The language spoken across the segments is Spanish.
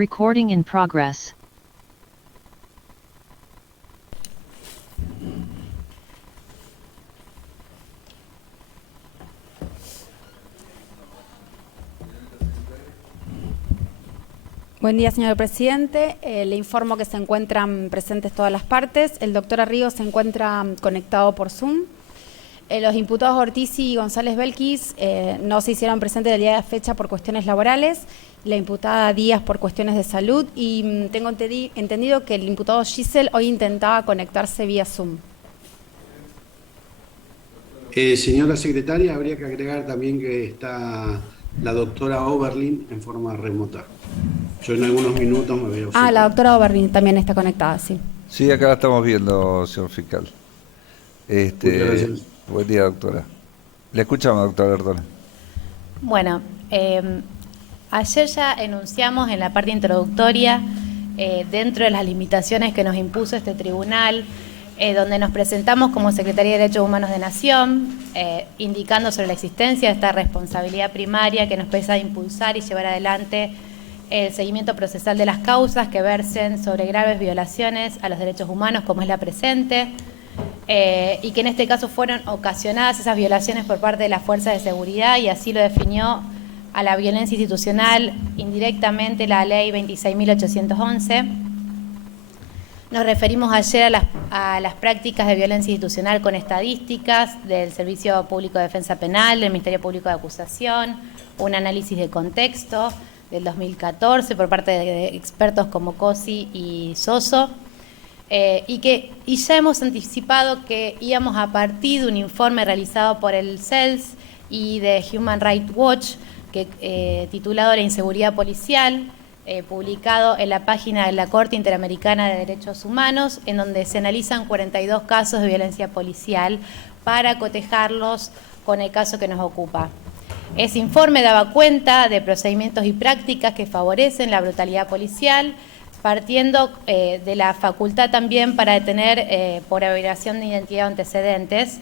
Recording in progress. Buen día, señor presidente. Le informo que se encuentran presentes todas las partes. El doctor Arrigo se encuentra conectado por Zoom. Los imputados Ortiz y González Belkis no se hicieron presentes el día de la fecha por cuestiones laborales. La imputada Díaz por cuestiones de salud. Y tengo entendido que el imputado Giselle hoy intentaba conectarse vía Zoom. Señora secretaria, habría que agregar también que está la doctora Oberlin en forma remota. Yo en algunos minutos me veo. La doctora Oberlin también está conectada, sí. Sí, acá la estamos viendo, señor fiscal. Muchas gracias. Buen día, doctora. Le escuchamos, doctora Bertone. Bueno, ayer ya enunciamos en la parte introductoria, dentro de las limitaciones que nos impuso este tribunal, donde nos presentamos como Secretaría de Derechos Humanos de Nación, indicando sobre la existencia de esta responsabilidad primaria que nos pesa impulsar y llevar adelante el seguimiento procesal de las causas que versen sobre graves violaciones a los derechos humanos, como es la presente, y que en este caso fueron ocasionadas esas violaciones por parte de las fuerzas de seguridad, y así lo definió a la violencia institucional indirectamente la ley 26.811. Nos referimos ayer a las prácticas de violencia institucional con estadísticas del Servicio Público de Defensa Penal, del Ministerio Público de Acusación, un análisis de contexto del 2014 por parte de expertos como Cosi y Soso, y ya hemos anticipado que íbamos a partir de un informe realizado por el CELS y de Human Rights Watch, titulado La inseguridad policial, publicado en la página de la Corte Interamericana de Derechos Humanos, en donde se analizan 42 casos de violencia policial para cotejarlos con el caso que nos ocupa. Ese informe daba cuenta de procedimientos y prácticas que favorecen la brutalidad policial, partiendo de la facultad también para detener por averiguación de identidad o antecedentes,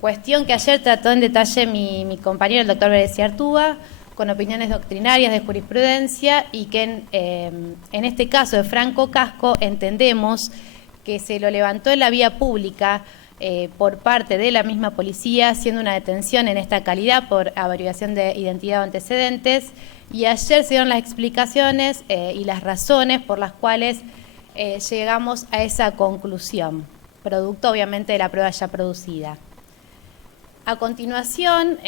cuestión que ayer trató en detalle mi compañero, el doctor Berecia Artúa, con opiniones doctrinarias de jurisprudencia, y que en este caso de Franco Casco entendemos que se lo levantó en la vía pública por parte de la misma policía, siendo una detención en esta calidad por averiguación de identidad o antecedentes, y ayer se dieron las explicaciones y las razones por las cuales llegamos a esa conclusión, producto obviamente de la prueba ya producida. A continuación,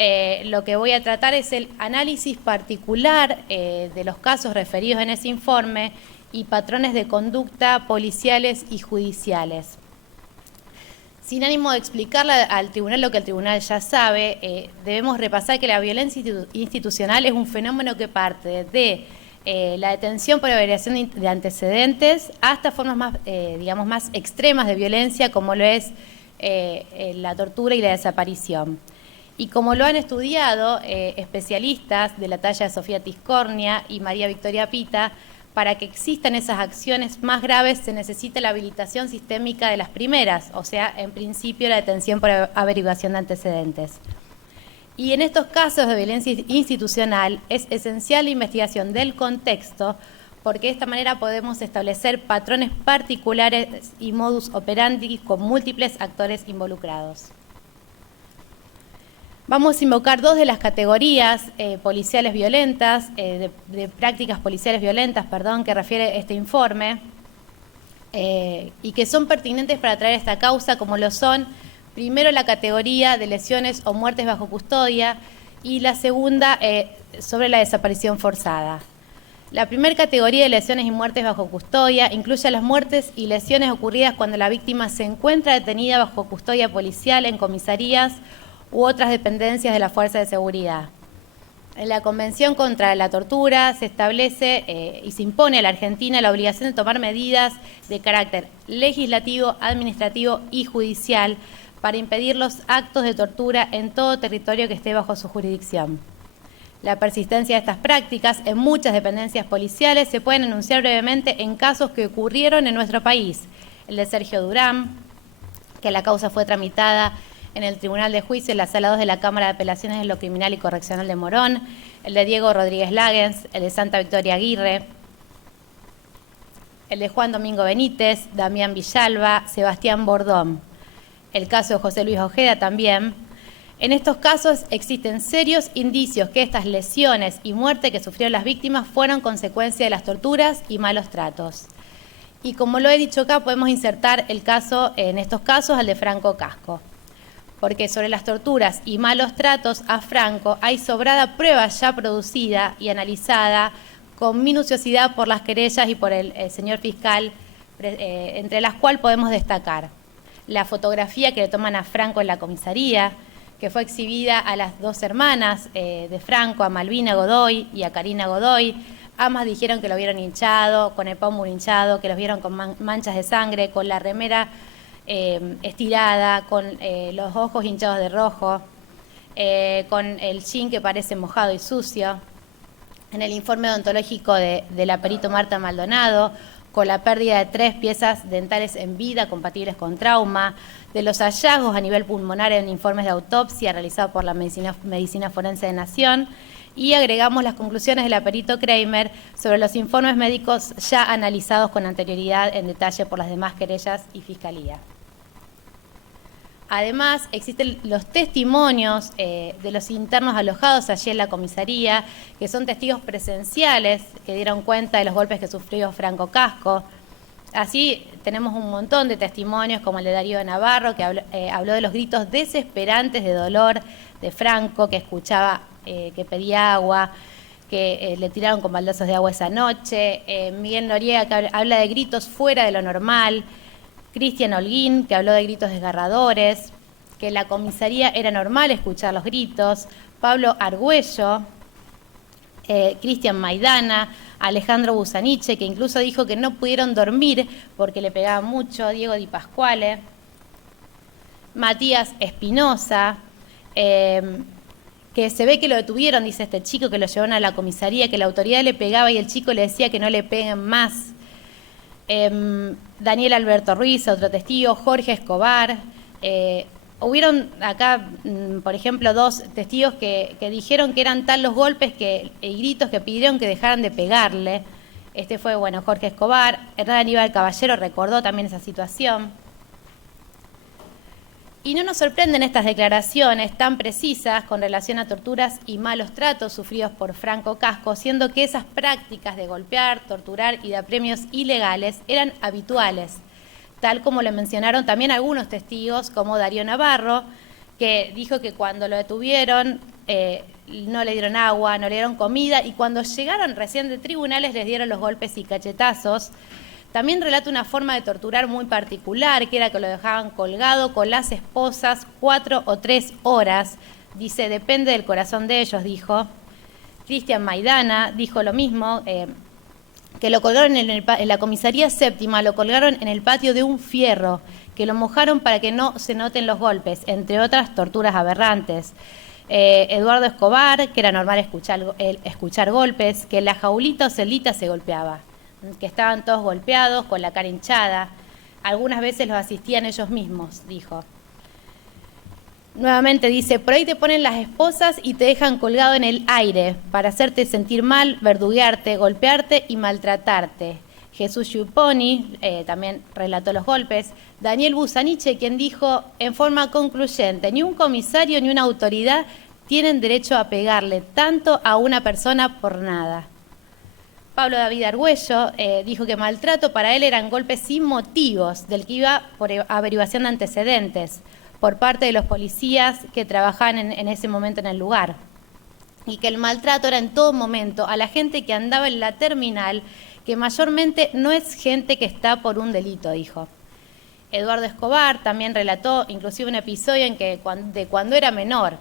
lo que voy a tratar es el análisis particular de los casos referidos en ese informe y patrones de conducta policiales y judiciales. Sin ánimo de explicarle al tribunal lo que el tribunal ya sabe, debemos repasar que la violencia institucional es un fenómeno que parte de la detención por averiguación de antecedentes hasta formas más extremas de violencia, como lo es la tortura y la desaparición. Y como lo han estudiado especialistas de la talla de Sofía Tiscornia y María Victoria Pita, para que existan esas acciones más graves se necesita la habilitación sistémica de las primeras, o sea, en principio la detención por averiguación de antecedentes. Y en estos casos de violencia institucional es esencial la investigación del contexto, porque de esta manera podemos establecer patrones particulares y modus operandi con múltiples actores involucrados. Vamos a invocar dos de las categorías policiales violentas, de prácticas policiales violentas, que refiere este informe, y que son pertinentes para traer esta causa, como lo son, primero, la categoría de lesiones o muertes bajo custodia, y la segunda, sobre la desaparición forzada. La primera categoría de lesiones y muertes bajo custodia incluye las muertes y lesiones ocurridas cuando la víctima se encuentra detenida bajo custodia policial en comisarías u otras dependencias de la Fuerza de Seguridad. En la Convención contra la Tortura se establece y se impone a la Argentina la obligación de tomar medidas de carácter legislativo, administrativo y judicial para impedir los actos de tortura en todo territorio que esté bajo su jurisdicción. La persistencia de estas prácticas en muchas dependencias policiales se pueden enunciar brevemente en casos que ocurrieron en nuestro país. El de Sergio Durán, que la causa fue tramitada en el Tribunal de Juicio en la Sala 2 de la Cámara de Apelaciones de lo Criminal y Correccional de Morón, el de Diego Rodríguez Lagens, el de Santa Victoria Aguirre, el de Juan Domingo Benítez, Damián Villalba, Sebastián Bordón. El caso de José Luis Ojeda también. En estos casos existen serios indicios que estas lesiones y muerte que sufrieron las víctimas fueron consecuencia de las torturas y malos tratos. Y como lo he dicho acá, podemos insertar el caso, en estos casos, al de Franco Casco. Porque sobre las torturas y malos tratos a Franco hay sobrada prueba ya producida y analizada con minuciosidad por las querellas y por el señor fiscal, entre las cuales podemos destacar la fotografía que le toman a Franco en la comisaría, que fue exhibida a las dos hermanas de Franco, a Malvina Godoy y a Karina Godoy. Ambas dijeron que lo vieron hinchado, con el pómulo hinchado, que los vieron con manchas de sangre, con la remera estirada, con los ojos hinchados de rojo, con el jean que parece mojado y sucio. En el informe odontológico de la perito Marta Maldonado, con la pérdida de 3 piezas dentales en vida compatibles con trauma, de los hallazgos a nivel pulmonar en informes de autopsia realizados por la Medicina Forense de Nación, y agregamos las conclusiones de la perito Kramer sobre los informes médicos ya analizados con anterioridad en detalle por las demás querellas y fiscalía. Además, existen los testimonios de los internos alojados allí en la comisaría, que son testigos presenciales que dieron cuenta de los golpes que sufrió Franco Casco. Así tenemos un montón de testimonios, como el de Darío Navarro, que habló de los gritos desesperantes de dolor de Franco, que escuchaba que pedía agua, que le tiraron con baldazos de agua esa noche. Miguel Noriega, que habla de gritos fuera de lo normal. Cristian Holguín, que habló de gritos desgarradores, que en la comisaría era normal escuchar los gritos. Pablo Argüello, Cristian Maidana, Alejandro Busaniche, que incluso dijo que no pudieron dormir porque le pegaban mucho. Diego Di Pasquale, Matías Espinosa, que se ve que lo detuvieron, dice este chico, que lo llevaron a la comisaría, que la autoridad le pegaba y el chico le decía que no le peguen más. Daniel Alberto Ruiz, otro testigo, Jorge Escobar. Hubieron acá, por ejemplo, 2 testigos que dijeron que eran tal los golpes y gritos que pidieron que dejaran de pegarle. Este fue, bueno, Jorge Escobar. Hernán Aníbal Caballero recordó también esa situación. Y no nos sorprenden estas declaraciones tan precisas con relación a torturas y malos tratos sufridos por Franco Casco, siendo que esas prácticas de golpear, torturar y de apremios ilegales eran habituales, tal como lo mencionaron también algunos testigos, como Darío Navarro, que dijo que cuando lo detuvieron no le dieron agua, no le dieron comida, y cuando llegaron recién de tribunales les dieron los golpes y cachetazos. También relata una forma de torturar muy particular, que era que lo dejaban colgado con las esposas 4 o 3 horas. Dice, depende del corazón de ellos, dijo. Cristian Maidana dijo lo mismo, que lo colgaron en la comisaría séptima, lo colgaron en el patio de un fierro, que lo mojaron para que no se noten los golpes, entre otras torturas aberrantes. Eduardo Escobar, que era normal escuchar golpes, que en la jaulita o celita se golpeaba, que estaban todos golpeados, con la cara hinchada. Algunas veces los asistían ellos mismos, dijo. Nuevamente dice, por ahí te ponen las esposas y te dejan colgado en el aire para hacerte sentir mal, verduguearte, golpearte y maltratarte. Jesús Giupponi también relató los golpes. Daniel Busaniche, quien dijo en forma concluyente, ni un comisario ni una autoridad tienen derecho a pegarle tanto a una persona por nada. Pablo David Argüello dijo que maltrato para él eran golpes sin motivos, del que iba por averiguación de antecedentes, por parte de los policías que trabajaban en ese momento en el lugar. Y que el maltrato era en todo momento a la gente que andaba en la terminal, que mayormente no es gente que está por un delito, dijo. Eduardo Escobar también relató inclusive un episodio en que de cuando era menor.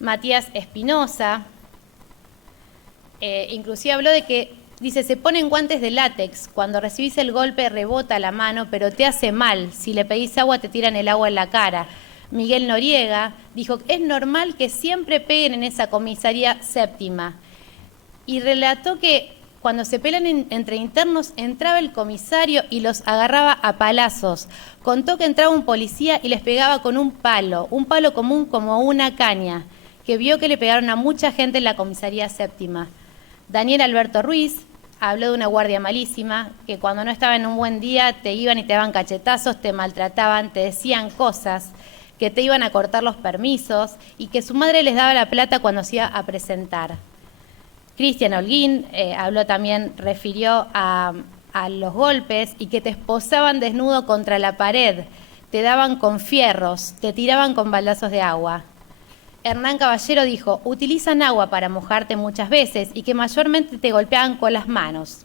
Matías Espinosa inclusive habló de que, dice, se ponen guantes de látex, cuando recibís el golpe rebota la mano, pero te hace mal, si le pedís agua te tiran el agua en la cara. Miguel Noriega dijo que es normal que siempre peguen en esa comisaría séptima, y relató que cuando se pelean entre internos entraba el comisario y los agarraba a palazos. Contó que entraba un policía y les pegaba con un palo común como una caña, que vio que le pegaron a mucha gente en la comisaría séptima. Daniel Alberto Ruiz habló de una guardia malísima, que cuando no estaba en un buen día te iban y te daban cachetazos, te maltrataban, te decían cosas, que te iban a cortar los permisos y que su madre les daba la plata cuando se iba a presentar. Cristian Holguín habló también, refirió a los golpes y que te esposaban desnudo contra la pared, te daban con fierros, te tiraban con baldazos de agua. Hernán Caballero dijo, utilizan agua para mojarte muchas veces y que mayormente te golpeaban con las manos.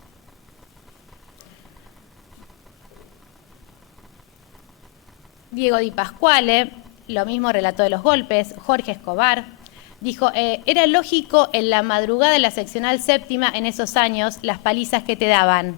Diego Di Pasquale, lo mismo relató de los golpes. Jorge Escobar dijo, era lógico en la madrugada de la seccional séptima en esos años las palizas que te daban.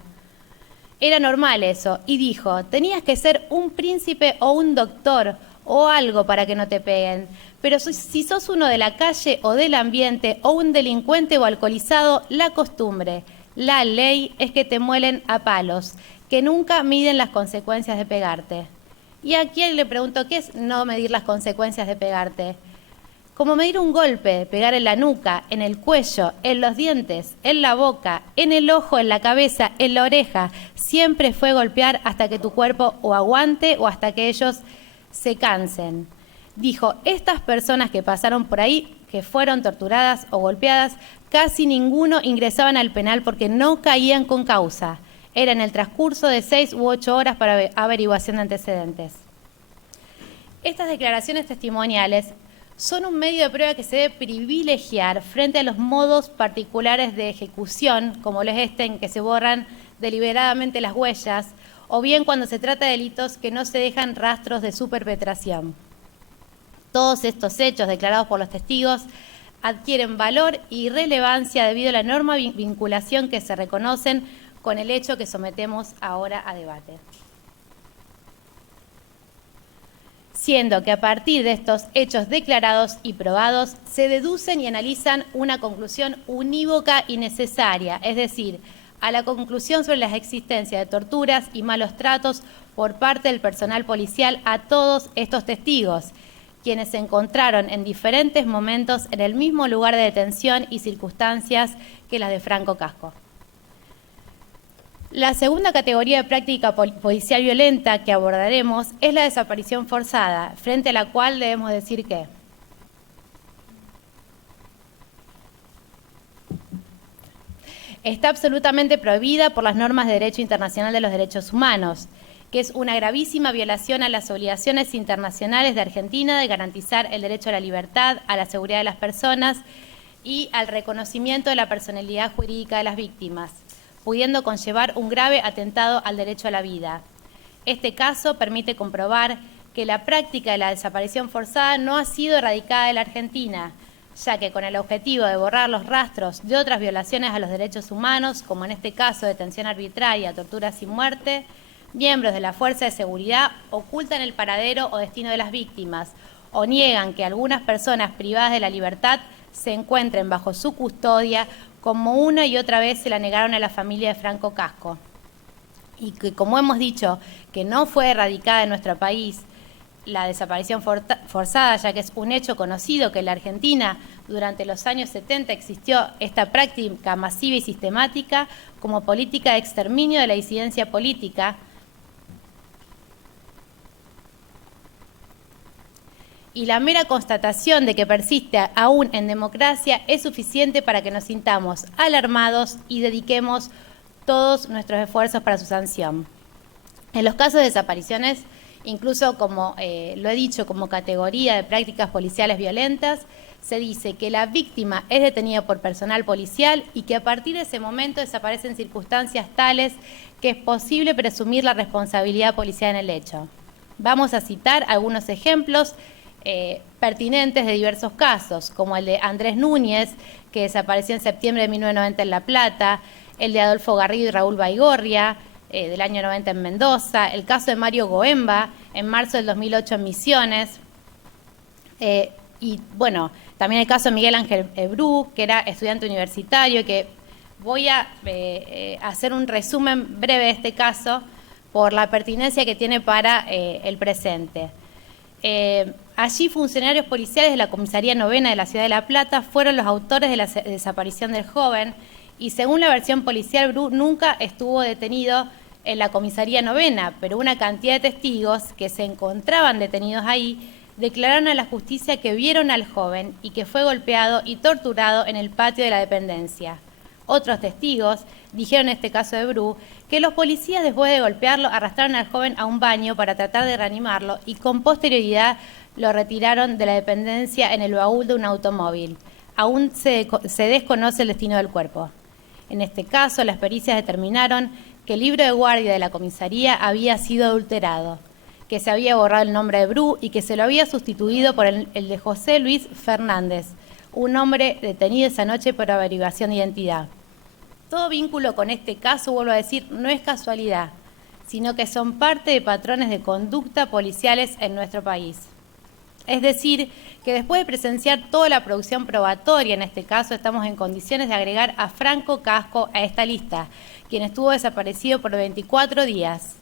Era normal eso. Y dijo, tenías que ser un príncipe o un doctor o algo para que no te peguen. Pero si sos uno de la calle o del ambiente o un delincuente o alcoholizado, la costumbre, la ley es que te muelen a palos, que nunca miden las consecuencias de pegarte. Y aquí le pregunto, ¿qué es no medir las consecuencias de pegarte? Como medir un golpe, pegar en la nuca, en el cuello, en los dientes, en la boca, en el ojo, en la cabeza, en la oreja. Siempre fue golpear hasta que tu cuerpo o aguante o hasta que ellos se cansen. Dijo, estas personas que pasaron por ahí, que fueron torturadas o golpeadas, casi ninguno ingresaban al penal porque no caían con causa. Era en el transcurso de 6 u 8 horas para averiguación de antecedentes. Estas declaraciones testimoniales son un medio de prueba que se debe privilegiar frente a los modos particulares de ejecución, como lo es en que se borran deliberadamente las huellas, o bien cuando se trata de delitos que no se dejan rastros de su perpetración. Todos estos hechos declarados por los testigos adquieren valor y relevancia debido a la enorme vinculación que se reconocen con el hecho que sometemos ahora a debate. Siendo que a partir de estos hechos declarados y probados se deducen y analizan una conclusión unívoca y necesaria, es decir, a la conclusión sobre la existencia de torturas y malos tratos por parte del personal policial a todos estos testigos, quienes se encontraron en diferentes momentos en el mismo lugar de detención y circunstancias que las de Franco Casco. La segunda categoría de práctica policial violenta que abordaremos es la desaparición forzada, frente a la cual debemos decir que está absolutamente prohibida por las normas de derecho internacional de los derechos humanos, que es una gravísima violación a las obligaciones internacionales de Argentina de garantizar el derecho a la libertad, a la seguridad de las personas y al reconocimiento de la personalidad jurídica de las víctimas, pudiendo conllevar un grave atentado al derecho a la vida. Este caso permite comprobar que la práctica de la desaparición forzada no ha sido erradicada de la Argentina, ya que con el objetivo de borrar los rastros de otras violaciones a los derechos humanos, como en este caso detención arbitraria, torturas y muerte, miembros de la Fuerza de Seguridad ocultan el paradero o destino de las víctimas o niegan que algunas personas privadas de la libertad se encuentren bajo su custodia, como una y otra vez se la negaron a la familia de Franco Casco. Y que, como hemos dicho, que no fue erradicada en nuestro país la desaparición forzada, ya que es un hecho conocido que en la Argentina durante los años 70 existió esta práctica masiva y sistemática como política de exterminio de la disidencia política, y la mera constatación de que persiste aún en democracia es suficiente para que nos sintamos alarmados y dediquemos todos nuestros esfuerzos para su sanción. En los casos de desapariciones, incluso como lo he dicho, como categoría de prácticas policiales violentas, se dice que la víctima es detenida por personal policial y que a partir de ese momento desaparecen circunstancias tales que es posible presumir la responsabilidad policial en el hecho. Vamos a citar algunos ejemplos pertinentes de diversos casos, como el de Andrés Núñez, que desapareció en septiembre de 1990 en La Plata, el de Adolfo Garrido y Raúl Baigorria, del año 90 en Mendoza, el caso de Mario Goemba, en marzo del 2008 en Misiones, y bueno, también el caso de Miguel Ángel Bru, que era estudiante universitario, que voy a hacer un resumen breve de este caso por la pertinencia que tiene para el presente. Allí funcionarios policiales de la Comisaría Novena de la Ciudad de La Plata fueron los autores de la desaparición del joven Y según la versión policial, Bru nunca estuvo detenido en la comisaría 9ª, pero una cantidad de testigos que se encontraban detenidos ahí declararon a la justicia que vieron al joven y que fue golpeado y torturado en el patio de la dependencia. Otros testigos dijeron en este caso de Bru que los policías, después de golpearlo, arrastraron al joven a un baño para tratar de reanimarlo y con posterioridad lo retiraron de la dependencia en el baúl de un automóvil. Aún se desconoce el destino del cuerpo. En este caso, las pericias determinaron que el libro de guardia de la comisaría había sido adulterado, que se había borrado el nombre de Bru y que se lo había sustituido por el de José Luis Fernández, un hombre detenido esa noche por averiguación de identidad. Todo vínculo con este caso, vuelvo a decir, no es casualidad, sino que son parte de patrones de conducta policiales en nuestro país. Es decir, que después de presenciar toda la producción probatoria en este caso, estamos en condiciones de agregar a Franco Casco a esta lista, quien estuvo desaparecido por 24 días.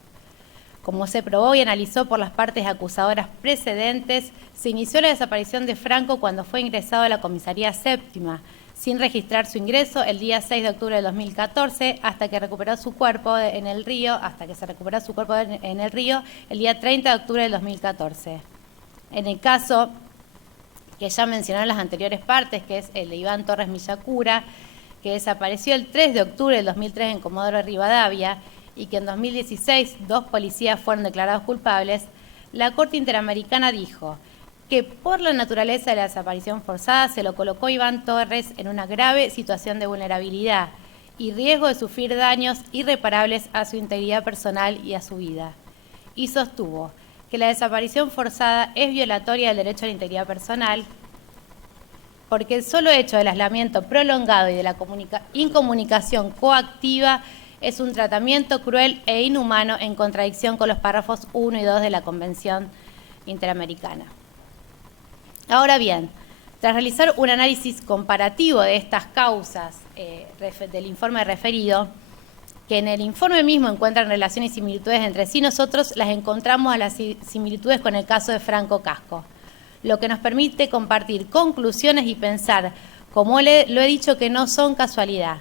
Como se probó y analizó por las partes acusadoras precedentes, se inició la desaparición de Franco cuando fue ingresado a la comisaría 7ª, sin registrar su ingreso el día 6 de octubre de 2014, hasta que recuperó su cuerpo en el río, el día 30 de octubre del 2014. En el caso que ya mencioné en las anteriores partes, que es el de Iván Torres Millacura, que desapareció el 3 de octubre del 2003 en Comodoro Rivadavia y que en 2016 2 policías fueron declarados culpables, la Corte Interamericana dijo que por la naturaleza de la desaparición forzada se lo colocó Iván Torres en una grave situación de vulnerabilidad y riesgo de sufrir daños irreparables a su integridad personal y a su vida. Y sostuvo que la desaparición forzada es violatoria del derecho a la integridad personal porque el solo hecho del aislamiento prolongado y de la incomunicación coactiva es un tratamiento cruel e inhumano en contradicción con los párrafos 1 y 2 de la Convención Interamericana. Ahora bien, tras realizar un análisis comparativo de estas causas del informe referido, que en el informe mismo encuentran relaciones y similitudes entre sí, nosotros las encontramos a las similitudes con el caso de Franco Casco, lo que nos permite compartir conclusiones y pensar, como lo he dicho, que no son casualidad,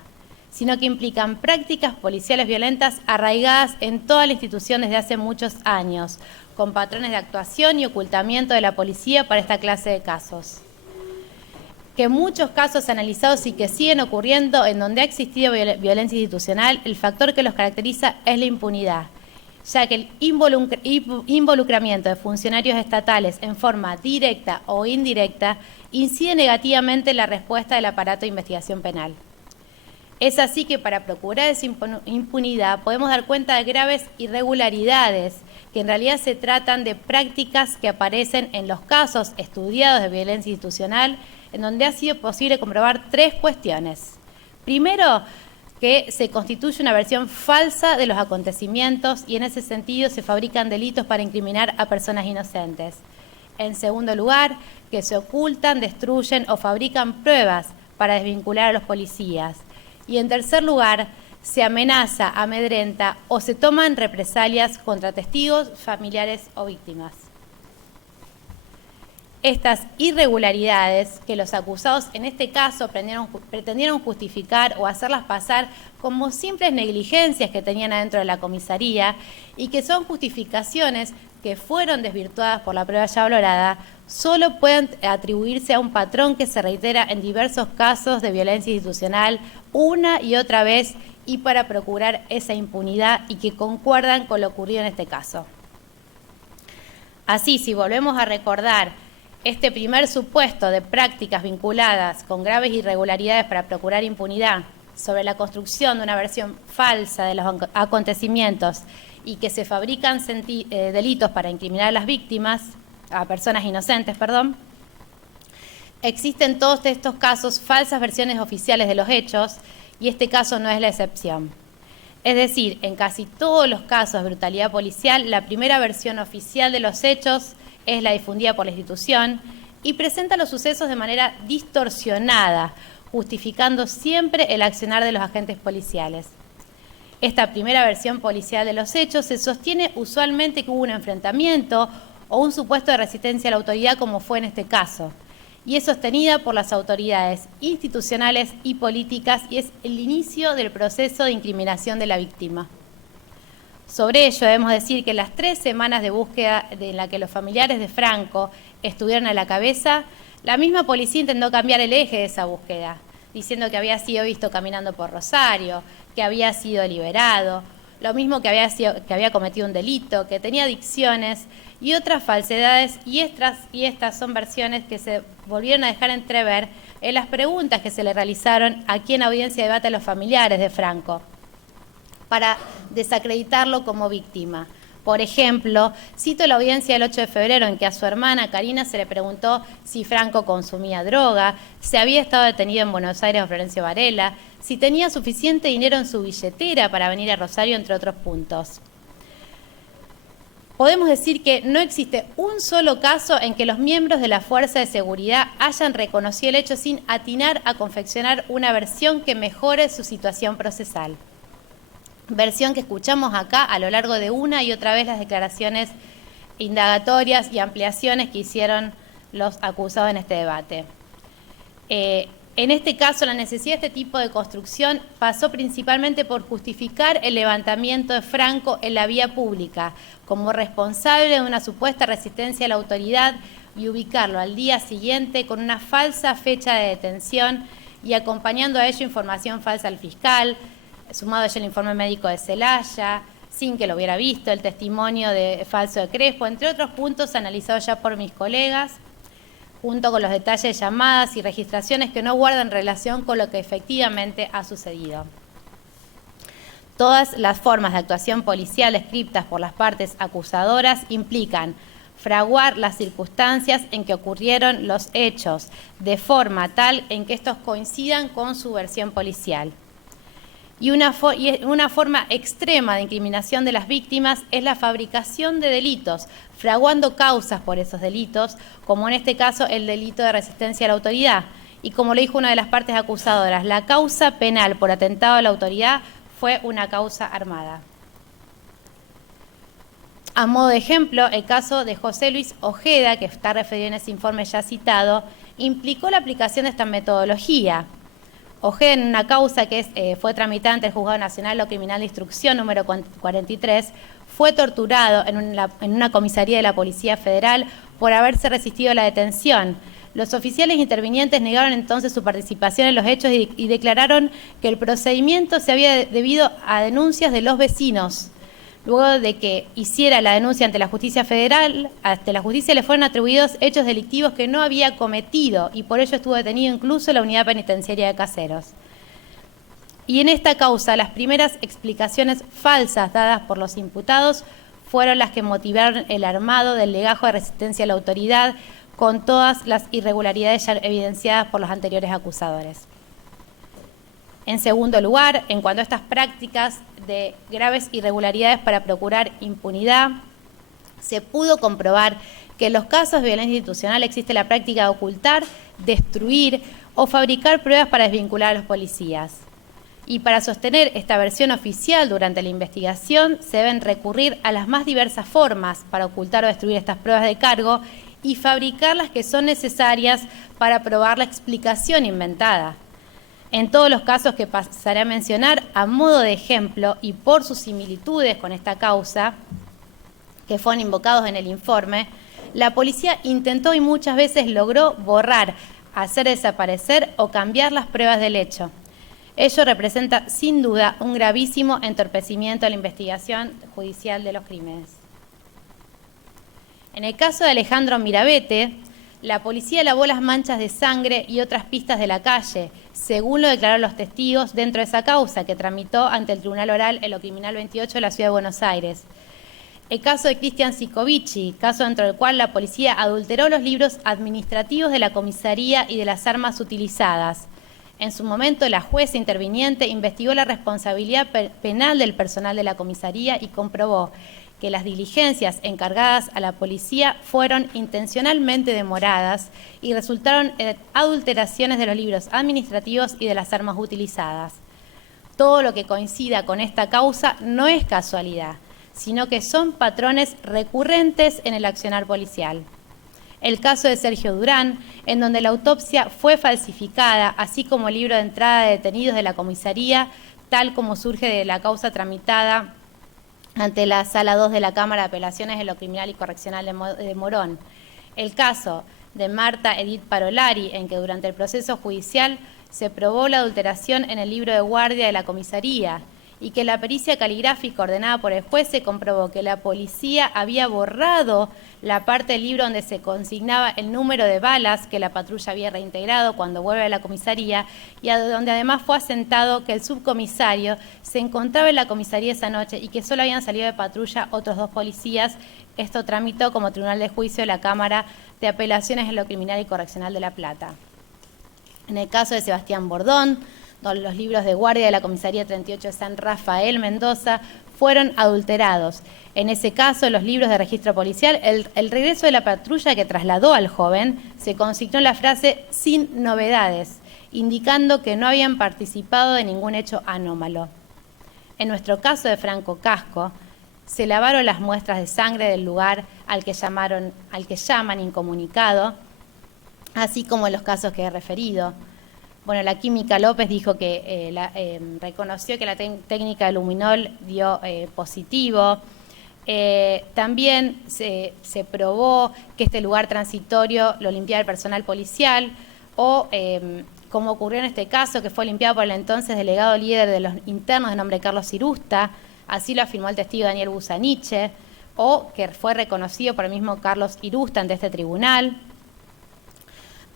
sino que implican prácticas policiales violentas arraigadas en toda la institución desde hace muchos años, con patrones de actuación y ocultamiento de la policía para esta clase de casos. Que muchos casos analizados y que siguen ocurriendo en donde ha existido violencia institucional, el factor que los caracteriza es la impunidad, ya que el involucramiento de funcionarios estatales en forma directa o indirecta incide negativamente en la respuesta del aparato de investigación penal. Es así que para procurar esa impunidad podemos dar cuenta de graves irregularidades que en realidad se tratan de prácticas que aparecen en los casos estudiados de violencia institucional, en donde ha sido posible comprobar 3 cuestiones. Primero, que se constituye una versión falsa de los acontecimientos y en ese sentido se fabrican delitos para incriminar a personas inocentes. En segundo lugar, que se ocultan, destruyen o fabrican pruebas para desvincular a los policías. Y en tercer lugar, se amenaza, amedrenta o se toman represalias contra testigos, familiares o víctimas. Estas irregularidades que los acusados en este caso pretendieron justificar o hacerlas pasar como simples negligencias que tenían adentro de la comisaría y que son justificaciones que fueron desvirtuadas por la prueba ya valorada, solo pueden atribuirse a un patrón que se reitera en diversos casos de violencia institucional una y otra vez y para procurar esa impunidad y que concuerdan con lo ocurrido en este caso. Así, si volvemos a recordar este primer supuesto de prácticas vinculadas con graves irregularidades para procurar impunidad sobre la construcción de una versión falsa de los acontecimientos y que se fabrican delitos para incriminar a las víctimas, a personas inocentes, existen en todos estos casos falsas versiones oficiales de los hechos y este caso no es la excepción. Es decir, en casi todos los casos de brutalidad policial, la primera versión oficial de los hechos es la difundida por la institución y presenta los sucesos de manera distorsionada, justificando siempre el accionar de los agentes policiales. Esta primera versión policial de los hechos se sostiene usualmente que hubo un enfrentamiento o un supuesto de resistencia a la autoridad, como fue en este caso. y es sostenida por las autoridades institucionales y políticas y es el inicio del proceso de incriminación de la víctima. Sobre ello debemos decir que en las 3 semanas de búsqueda en la que los familiares de Franco estuvieron a la cabeza, la misma policía intentó cambiar el eje de esa búsqueda, diciendo que había sido visto caminando por Rosario, que había sido liberado, lo mismo que había cometido un delito, que tenía adicciones y otras falsedades, y estas son versiones que se volvieron a dejar entrever en las preguntas que se le realizaron aquí en audiencia de debate a los familiares de Franco, para desacreditarlo como víctima. Por ejemplo, cito la audiencia del 8 de febrero en que a su hermana Karina se le preguntó si Franco consumía droga, si había estado detenido en Buenos Aires o Florencio Varela, si tenía suficiente dinero en su billetera para venir a Rosario, entre otros puntos. Podemos decir que no existe un solo caso en que los miembros de la Fuerza de Seguridad hayan reconocido el hecho sin atinar a confeccionar una versión que mejore su situación procesal. Versión que escuchamos acá a lo largo de una y otra vez las declaraciones indagatorias y ampliaciones que hicieron los acusados en este debate. En este caso, la necesidad de este tipo de construcción pasó principalmente por justificar el levantamiento de Franco en la vía pública como responsable de una supuesta resistencia a la autoridad y ubicarlo al día siguiente con una falsa fecha de detención y acompañando a ello información falsa al fiscal, sumado a ello el informe médico de Celaya, sin que lo hubiera visto, el testimonio falso de Crespo, entre otros puntos analizados ya por mis colegas, junto con los detalles de llamadas y registraciones que no guardan relación con lo que efectivamente ha sucedido. Todas las formas de actuación policial descritas por las partes acusadoras implican fraguar las circunstancias en que ocurrieron los hechos, de forma tal en que estos coincidan con su versión policial. Y una forma extrema de incriminación de las víctimas es la fabricación de delitos, fraguando causas por esos delitos, como en este caso el delito de resistencia a la autoridad. Y como lo dijo una de las partes acusadoras, la causa penal por atentado a la autoridad fue una causa armada. A modo de ejemplo, el caso de José Luis Ojeda, que está referido en ese informe ya citado, implicó la aplicación de esta metodología. Ojeda, en una causa que fue tramitada ante el Juzgado Nacional o Criminal de Instrucción número 43, fue torturado en una comisaría de la Policía Federal por haberse resistido a la detención. Los oficiales intervinientes negaron entonces su participación en los hechos y declararon que el procedimiento se había debido a denuncias de los vecinos. Luego de que hiciera la denuncia ante la justicia federal, ante la justicia le fueron atribuidos hechos delictivos que no había cometido y por ello estuvo detenido incluso en la unidad penitenciaria de Caseros. Y en esta causa, las primeras explicaciones falsas dadas por los imputados fueron las que motivaron el armado del legajo de resistencia a la autoridad con todas las irregularidades ya evidenciadas por los anteriores acusadores. En segundo lugar, en cuanto a estas prácticas de graves irregularidades para procurar impunidad, se pudo comprobar que en los casos de violencia institucional existe la práctica de ocultar, destruir o fabricar pruebas para desvincular a los policías. Y para sostener esta versión oficial durante la investigación se deben recurrir a las más diversas formas para ocultar o destruir estas pruebas de cargo y fabricar las que son necesarias para probar la explicación inventada. En todos los casos que pasaré a mencionar, a modo de ejemplo y por sus similitudes con esta causa, que fueron invocados en el informe, la policía intentó y muchas veces logró borrar, hacer desaparecer o cambiar las pruebas del hecho. Ello representa sin duda un gravísimo entorpecimiento a la investigación judicial de los crímenes. En el caso de Alejandro Miravete, la policía lavó las manchas de sangre y otras pistas de la calle, según lo declararon los testigos dentro de esa causa que tramitó ante el Tribunal Oral en lo Criminal 28 de la Ciudad de Buenos Aires. El caso de Cristian Sicovici, caso dentro del cual la policía adulteró los libros administrativos de la comisaría y de las armas utilizadas. En su momento, la jueza interviniente investigó la responsabilidad penal del personal de la comisaría y comprobó que las diligencias encargadas a la policía fueron intencionalmente demoradas y resultaron en adulteraciones de los libros administrativos y de las armas utilizadas. Todo lo que coincida con esta causa no es casualidad, sino que son patrones recurrentes en el accionar policial. el caso de Sergio Durán, en donde la autopsia fue falsificada, así como el libro de entrada de detenidos de la comisaría, tal como surge de la causa tramitada ante la Sala 2 de la Cámara de Apelaciones de lo Criminal y Correccional de Morón. El caso de Marta Edith Parolari, en que durante el proceso judicial se probó la adulteración en el libro de guardia de la comisaría y que la pericia caligráfica ordenada por el juez se comprobó que la policía había borrado la parte del libro donde se consignaba el número de balas que la patrulla había reintegrado cuando vuelve a la comisaría y donde además fue asentado que el subcomisario se encontraba en la comisaría esa noche y que solo habían salido de patrulla otros 2 policías. Esto tramitó como tribunal de juicio de la Cámara de Apelaciones en lo Criminal y Correccional de La Plata. En el caso de Sebastián Bordón, donde los libros de guardia de la Comisaría 38 de San Rafael, Mendoza, fueron adulterados. En ese caso, los libros de registro policial, el regreso de la patrulla que trasladó al joven, se consignó la frase "sin novedades", indicando que no habían participado de ningún hecho anómalo. En nuestro caso de Franco Casco, se lavaron las muestras de sangre del lugar al que llaman incomunicado, así como en los casos que he referido. Bueno, la Química López dijo que reconoció que la técnica de luminol dio positivo. También se probó que este lugar transitorio lo limpiaba el personal policial o, como ocurrió en este caso, que fue limpiado por el entonces delegado líder de los internos de nombre Carlos Irusta, así lo afirmó el testigo Daniel Busaniche, o que fue reconocido por el mismo Carlos Irusta ante este tribunal.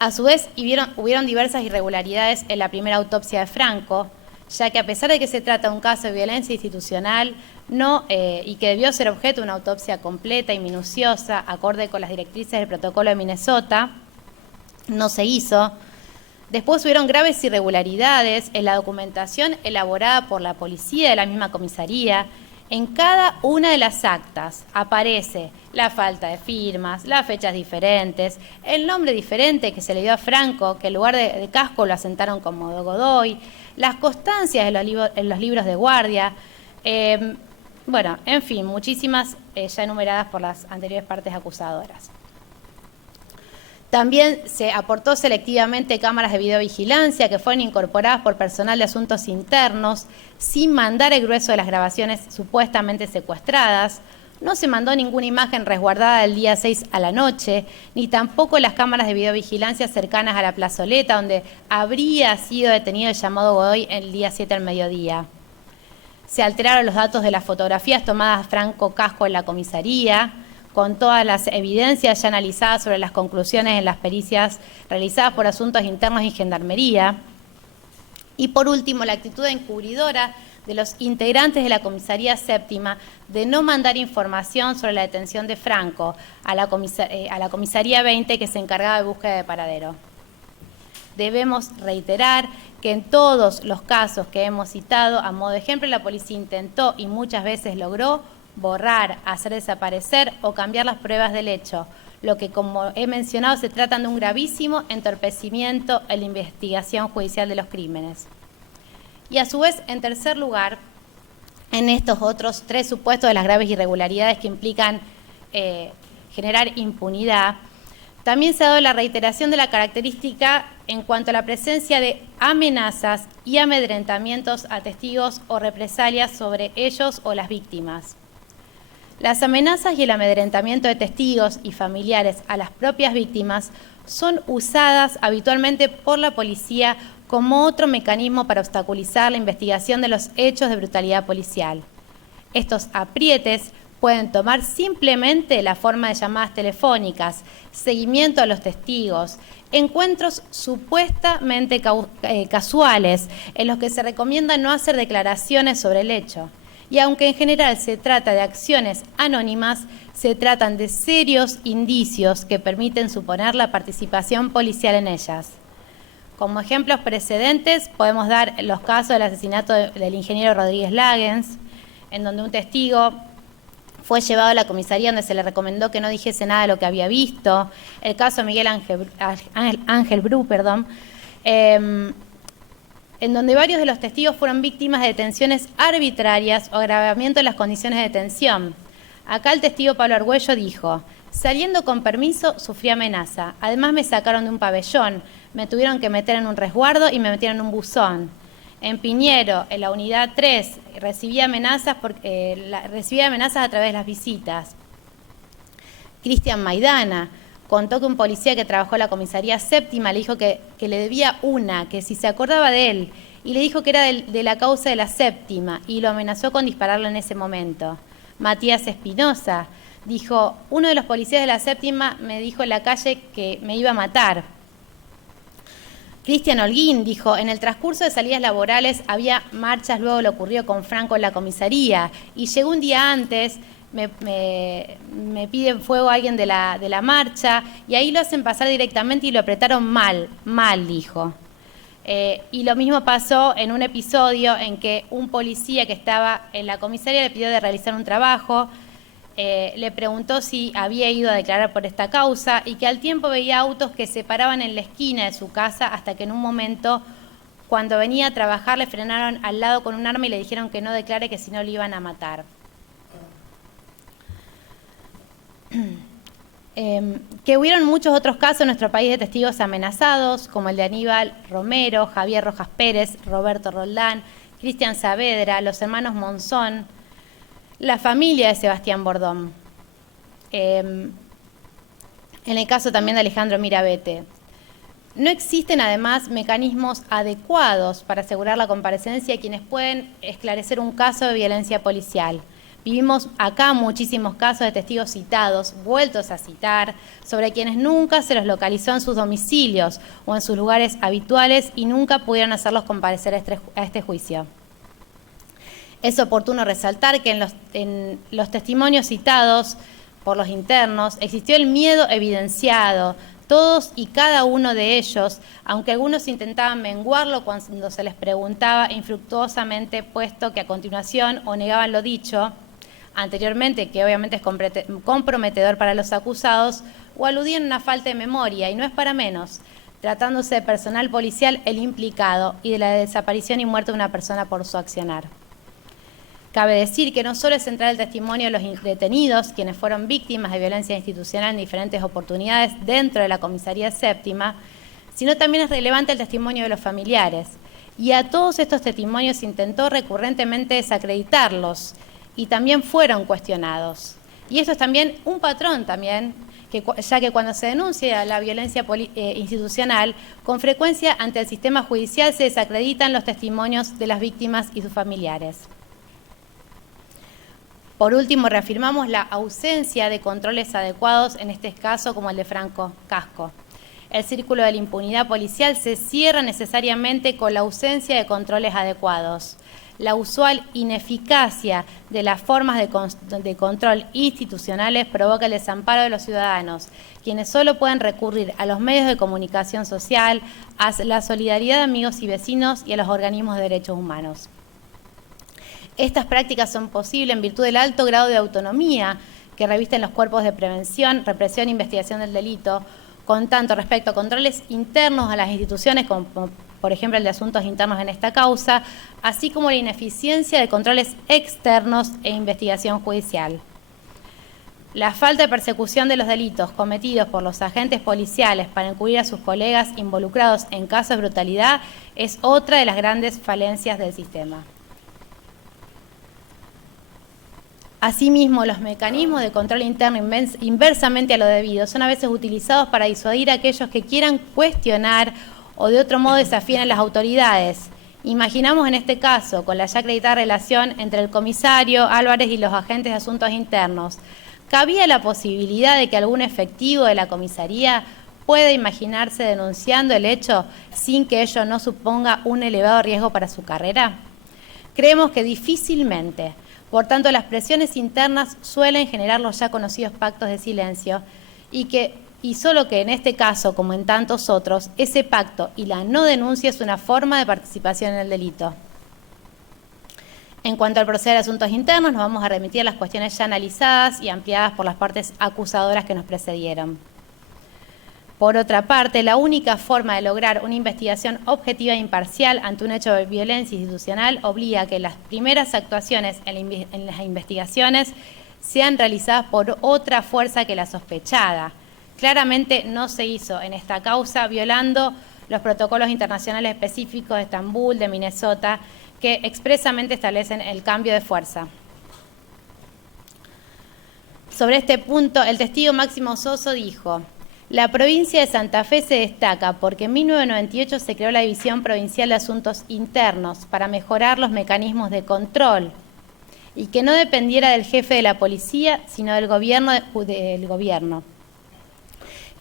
A su vez, hubieron diversas irregularidades en la primera autopsia de Franco, ya que a pesar de que se trata de un caso de violencia institucional y que debió ser objeto de una autopsia completa y minuciosa, acorde con las directrices del protocolo de Minnesota, no se hizo. Después hubieron graves irregularidades en la documentación elaborada por la policía de la misma comisaría. En cada una de las actas aparece la falta de firmas, las fechas diferentes, el nombre diferente que se le dio a Franco, que en lugar de Casco lo asentaron como Godoy, las constancias en los libros de guardia, bueno, en fin, muchísimas ya enumeradas por las anteriores partes acusadoras. También se aportó selectivamente cámaras de videovigilancia que fueron incorporadas por personal de asuntos internos sin mandar el grueso de las grabaciones supuestamente secuestradas. No se mandó ninguna imagen resguardada del día 6 a la noche, ni tampoco las cámaras de videovigilancia cercanas a la plazoleta donde habría sido detenido el llamado Godoy el día 7 al mediodía. Se alteraron los datos de las fotografías tomadas Franco Casco en la comisaría, con todas las evidencias ya analizadas sobre las conclusiones en las pericias realizadas por Asuntos Internos y Gendarmería. Y por último, la actitud encubridora de los integrantes de la Comisaría Séptima de no mandar información sobre la detención de Franco a la Comisaría 20 que se encargaba de búsqueda de paradero. Debemos reiterar que en todos los casos que hemos citado, a modo de ejemplo, la policía intentó y muchas veces logró borrar, hacer desaparecer o cambiar las pruebas del hecho, lo que, como he mencionado, se trata de un gravísimo entorpecimiento en la investigación judicial de los crímenes. Y a su vez, en tercer lugar, en estos otros 3 supuestos de las graves irregularidades que implican generar impunidad, también se ha dado la reiteración de la característica en cuanto a la presencia de amenazas y amedrentamientos a testigos o represalias sobre ellos o las víctimas. Las amenazas y el amedrentamiento de testigos y familiares a las propias víctimas son usadas habitualmente por la policía como otro mecanismo para obstaculizar la investigación de los hechos de brutalidad policial. Estos aprietes pueden tomar simplemente la forma de llamadas telefónicas, seguimiento a los testigos, encuentros supuestamente casuales en los que se recomienda no hacer declaraciones sobre el hecho. Y aunque en general se trata de acciones anónimas, se tratan de serios indicios que permiten suponer la participación policial en ellas. Como ejemplos precedentes podemos dar los casos del asesinato del ingeniero Rodríguez Lagens, en donde un testigo fue llevado a la comisaría donde se le recomendó que no dijese nada de lo que había visto, el caso de Miguel Ángel Bru, en donde varios de los testigos fueron víctimas de detenciones arbitrarias o agravamiento de las condiciones de detención. Acá el testigo Pablo Argüello dijo: saliendo con permiso sufrí amenaza, además me sacaron de un pabellón, me tuvieron que meter en un resguardo y me metieron en un buzón. En Piñero, en la unidad 3, recibía amenazas a través de las visitas. Cristian Maidana contó que un policía que trabajó en la comisaría séptima le dijo que le debía que si se acordaba de él, y le dijo que era de la causa de la séptima, y lo amenazó con dispararle en ese momento. Matías Espinosa dijo: uno de los policías de la séptima me dijo en la calle que me iba a matar. Cristian Holguín dijo: en el transcurso de salidas laborales había marchas, luego lo ocurrió con Franco en la comisaría, y llegó un día antes, me pide fuego a alguien de la marcha, y ahí lo hacen pasar directamente y lo apretaron mal, dijo. Y lo mismo pasó en un episodio en que un policía que estaba en la comisaría le pidió de realizar un trabajo, le preguntó si había ido a declarar por esta causa y que al tiempo veía autos que se paraban en la esquina de su casa hasta que en un momento, cuando venía a trabajar, le frenaron al lado con un arma y le dijeron que no declare, que si no le iban a matar. Que hubieron muchos otros casos en nuestro país de testigos amenazados, como el de Aníbal Romero, Javier Rojas Pérez, Roberto Roldán, Cristian Saavedra, los hermanos Monzón, la familia de Sebastián Bordón. En el caso también de Alejandro Mirabete. No existen además mecanismos adecuados para asegurar la comparecencia de quienes pueden esclarecer un caso de violencia policial. Vivimos acá muchísimos casos de testigos citados, vueltos a citar, sobre quienes nunca se los localizó en sus domicilios o en sus lugares habituales y nunca pudieron hacerlos comparecer a este juicio. Es oportuno resaltar que en los testimonios citados por los internos existió el miedo evidenciado. Todos y cada uno de ellos, aunque algunos intentaban menguarlo cuando se les preguntaba infructuosamente, puesto que a continuación o negaban lo dicho anteriormente, que obviamente es comprometedor para los acusados, o aludían a una falta de memoria, y no es para menos, tratándose de personal policial el implicado y de la desaparición y muerte de una persona por su accionar. Cabe decir que no solo es central el testimonio de los detenidos, quienes fueron víctimas de violencia institucional en diferentes oportunidades dentro de la comisaría séptima, sino también es relevante el testimonio de los familiares. Y a todos estos testimonios se intentó recurrentemente desacreditarlos y también fueron cuestionados. Y esto es también un patrón también, ya que cuando se denuncia la violencia institucional, con frecuencia ante el sistema judicial se desacreditan los testimonios de las víctimas y sus familiares. Por último, reafirmamos la ausencia de controles adecuados en este caso como el de Franco Casco. El círculo de la impunidad policial se cierra necesariamente con la ausencia de controles adecuados. La usual ineficacia de las formas de control institucionales provoca el desamparo de los ciudadanos, quienes solo pueden recurrir a los medios de comunicación social, a la solidaridad de amigos y vecinos y a los organismos de derechos humanos. Estas prácticas son posibles en virtud del alto grado de autonomía que revisten los cuerpos de prevención, represión e investigación del delito, con tanto respecto a controles internos a las instituciones, como por ejemplo el de asuntos internos en esta causa, así como la ineficiencia de controles externos e investigación judicial. La falta de persecución de los delitos cometidos por los agentes policiales para encubrir a sus colegas involucrados en casos de brutalidad es otra de las grandes falencias del sistema. Asimismo, los mecanismos de control interno inversamente a lo debido son a veces utilizados para disuadir a aquellos que quieran cuestionar o de otro modo desafíen a las autoridades. Imaginamos en este caso, con la ya acreditada relación entre el comisario Álvarez y los agentes de asuntos internos, ¿cabía la posibilidad de que algún efectivo de la comisaría pueda imaginarse denunciando el hecho sin que ello no suponga un elevado riesgo para su carrera? Creemos que difícilmente. Por tanto, las presiones internas suelen generar los ya conocidos pactos de silencio y solo que en este caso, como en tantos otros, ese pacto y la no denuncia es una forma de participación en el delito. En cuanto al proceder de asuntos internos, nos vamos a remitir a las cuestiones ya analizadas y ampliadas por las partes acusadoras que nos precedieron. Por otra parte, la única forma de lograr una investigación objetiva e imparcial ante un hecho de violencia institucional obliga a que las primeras actuaciones en las investigaciones sean realizadas por otra fuerza que la sospechada. Claramente no se hizo en esta causa, violando los protocolos internacionales específicos de Estambul, de Minnesota, que expresamente establecen el cambio de fuerza. Sobre este punto, el testigo Máximo Soso dijo: la provincia de Santa Fe se destaca porque en 1998 se creó la División Provincial de Asuntos Internos para mejorar los mecanismos de control y que no dependiera del jefe de la policía, sino del gobierno.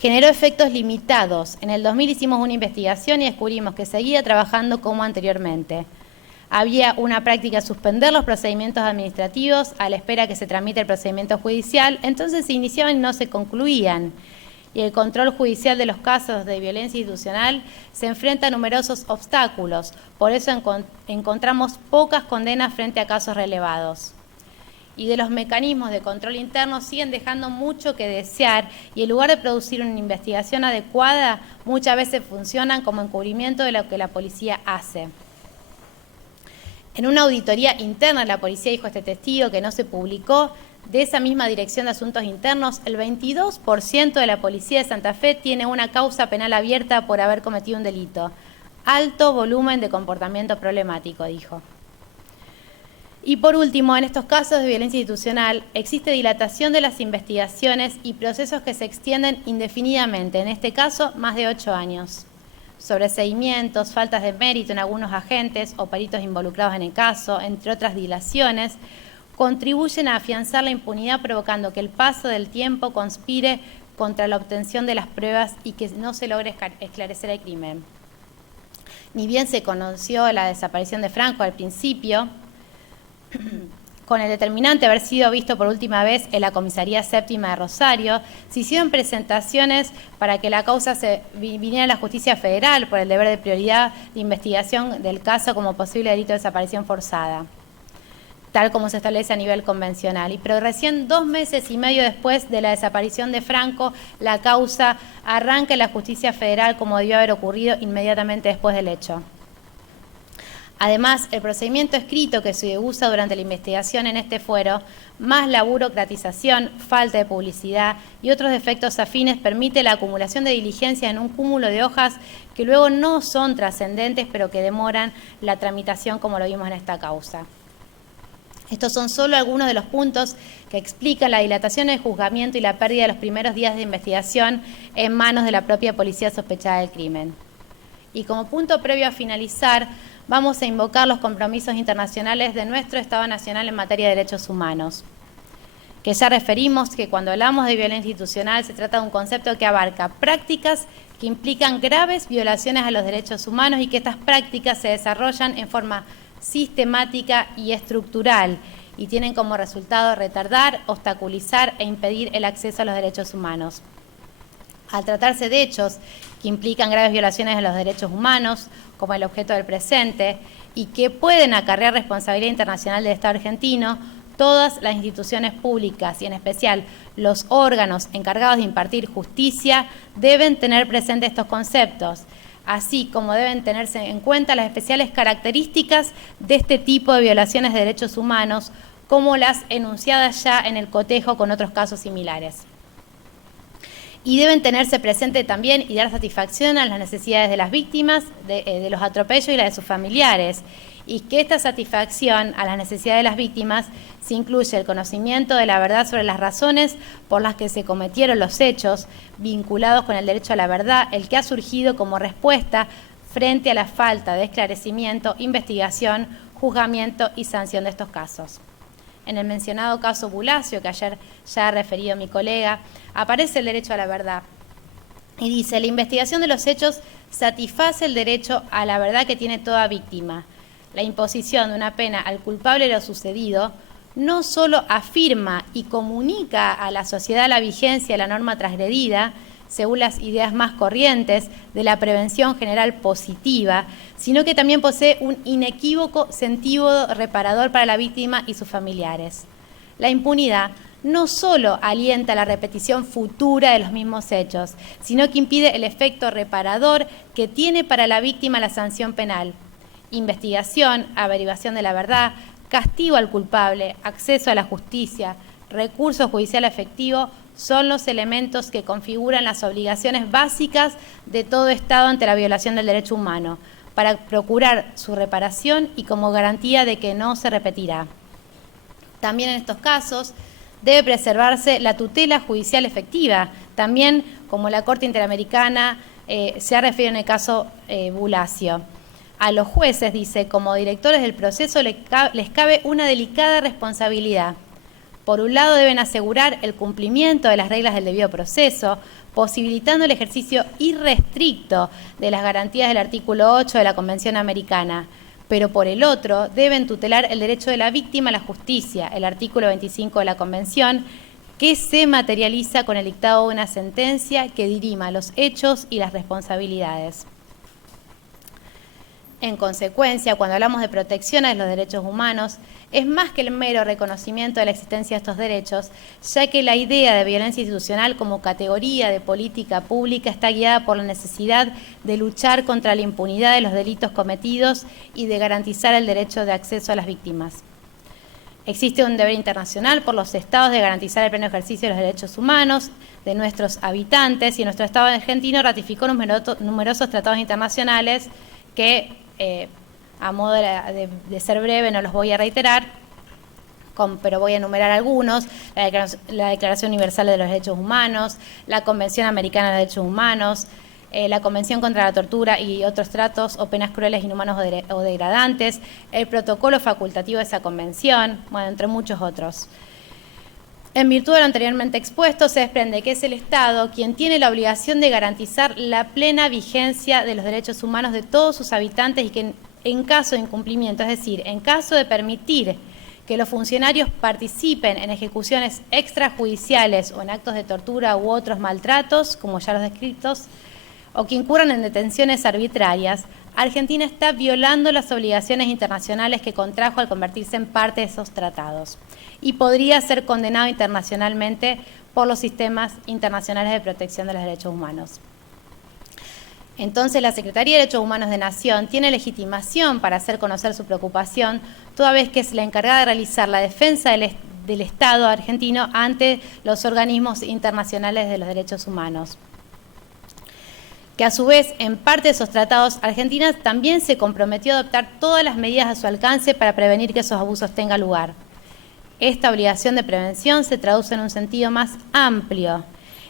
Generó efectos limitados. En el 2000 hicimos una investigación y descubrimos que seguía trabajando como anteriormente. Había una práctica de suspender los procedimientos administrativos a la espera que se tramite el procedimiento judicial, entonces se iniciaban y no se concluían. Y el control judicial de los casos de violencia institucional se enfrenta a numerosos obstáculos. Por eso encontramos pocas condenas frente a casos relevados. Y de los mecanismos de control interno siguen dejando mucho que desear y en lugar de producir una investigación adecuada, muchas veces funcionan como encubrimiento de lo que la policía hace. En una auditoría interna de la policía, dijo este testigo, que no se publicó, de esa misma Dirección de Asuntos Internos, el 22% de la policía de Santa Fe tiene una causa penal abierta por haber cometido un delito. Alto volumen de comportamiento problemático, dijo. Y por último, en estos casos de violencia institucional, existe dilatación de las investigaciones y procesos que se extienden indefinidamente, en este caso, más de 8 años. Sobreseguimientos, faltas de mérito en algunos agentes o peritos involucrados en el caso, entre otras dilaciones, contribuyen a afianzar la impunidad, provocando que el paso del tiempo conspire contra la obtención de las pruebas y que no se logre esclarecer el crimen. Ni bien se conoció la desaparición de Franco al principio, con el determinante haber sido visto por última vez en la Comisaría Séptima de Rosario, se hicieron presentaciones para que la causa se viniera a la Justicia Federal por el deber de prioridad de investigación del caso como posible delito de desaparición forzada, tal como se establece a nivel convencional. Pero recién 2 meses y medio después de la desaparición de Franco, la causa arranca en la Justicia Federal como debió haber ocurrido inmediatamente después del hecho. Además, el procedimiento escrito que se usa durante la investigación en este fuero, más la burocratización, falta de publicidad y otros defectos afines, permite la acumulación de diligencias en un cúmulo de hojas que luego no son trascendentes, pero que demoran la tramitación, como lo vimos en esta causa. Estos son solo algunos de los puntos que explican la dilatación del juzgamiento y la pérdida de los primeros días de investigación en manos de la propia policía sospechada del crimen. Y como punto previo a finalizar, vamos a invocar los compromisos internacionales de nuestro Estado Nacional en materia de derechos humanos, que ya referimos que cuando hablamos de violencia institucional se trata de un concepto que abarca prácticas que implican graves violaciones a los derechos humanos y que estas prácticas se desarrollan en forma sistemática y estructural y tienen como resultado retardar, obstaculizar e impedir el acceso a los derechos humanos. Al tratarse de hechos que implican graves violaciones de los derechos humanos, como el objeto del presente, y que pueden acarrear responsabilidad internacional del Estado argentino, todas las instituciones públicas y en especial los órganos encargados de impartir justicia deben tener presentes estos conceptos, así como deben tenerse en cuenta las especiales características de este tipo de violaciones de derechos humanos, como las enunciadas ya en el cotejo con otros casos similares. Y deben tenerse presente también y dar satisfacción a las necesidades de las víctimas, de los atropellos y las de sus familiares, y que esta satisfacción a las necesidades de las víctimas se incluye el conocimiento de la verdad sobre las razones por las que se cometieron los hechos vinculados con el derecho a la verdad, el que ha surgido como respuesta frente a la falta de esclarecimiento, investigación, juzgamiento y sanción de estos casos. En el mencionado caso Bulacio, que ayer ya ha referido mi colega, aparece el derecho a la verdad. Y dice, la investigación de los hechos satisface el derecho a la verdad que tiene toda víctima. La imposición de una pena al culpable de lo sucedido no solo afirma y comunica a la sociedad la vigencia de la norma transgredida, según las ideas más corrientes de la prevención general positiva, sino que también posee un inequívoco sentido reparador para la víctima y sus familiares. La impunidad no solo alienta la repetición futura de los mismos hechos, sino que impide el efecto reparador que tiene para la víctima la sanción penal. Investigación, averiguación de la verdad, castigo al culpable, acceso a la justicia, recurso judicial efectivo son los elementos que configuran las obligaciones básicas de todo Estado ante la violación del derecho humano, para procurar su reparación y como garantía de que no se repetirá. También en estos casos debe preservarse la tutela judicial efectiva, también como la Corte Interamericana se ha referido en el caso Bulacio. A los jueces, dice, como directores del proceso les cabe una delicada responsabilidad. Por un lado, deben asegurar el cumplimiento de las reglas del debido proceso, posibilitando el ejercicio irrestricto de las garantías del artículo 8 de la Convención Americana, pero por el otro, deben tutelar el derecho de la víctima a la justicia, el artículo 25 de la Convención, que se materializa con el dictado de una sentencia que dirima los hechos y las responsabilidades. En consecuencia, cuando hablamos de protección a los derechos humanos, es más que el mero reconocimiento de la existencia de estos derechos, ya que la idea de violencia institucional como categoría de política pública está guiada por la necesidad de luchar contra la impunidad de los delitos cometidos y de garantizar el derecho de acceso a las víctimas. Existe un deber internacional por los estados de garantizar el pleno ejercicio de los derechos humanos de nuestros habitantes, y nuestro Estado argentino ratificó numerosos tratados internacionales que, a modo de ser breve, no los voy a reiterar, pero voy a enumerar algunos: la Declaración Universal de los Derechos Humanos, la Convención Americana de Derechos Humanos, la Convención contra la Tortura y otros tratos o penas crueles, inhumanos o degradantes, el protocolo facultativo de esa convención, bueno, entre muchos otros. En virtud de lo anteriormente expuesto, se desprende que es el Estado quien tiene la obligación de garantizar la plena vigencia de los derechos humanos de todos sus habitantes, y que en caso de incumplimiento, es decir, en caso de permitir que los funcionarios participen en ejecuciones extrajudiciales o en actos de tortura u otros maltratos, como ya los descritos, o que incurran en detenciones arbitrarias, Argentina está violando las obligaciones internacionales que contrajo al convertirse en parte de esos tratados, y podría ser condenado internacionalmente por los sistemas internacionales de protección de los derechos humanos. Entonces, la Secretaría de Derechos Humanos de Nación tiene legitimación para hacer conocer su preocupación, toda vez que es la encargada de realizar la defensa del Estado argentino ante los organismos internacionales de los derechos humanos, que a su vez, en parte de esos tratados, Argentina también se comprometió a adoptar todas las medidas a su alcance para prevenir que esos abusos tengan lugar. Esta obligación de prevención se traduce en un sentido más amplio,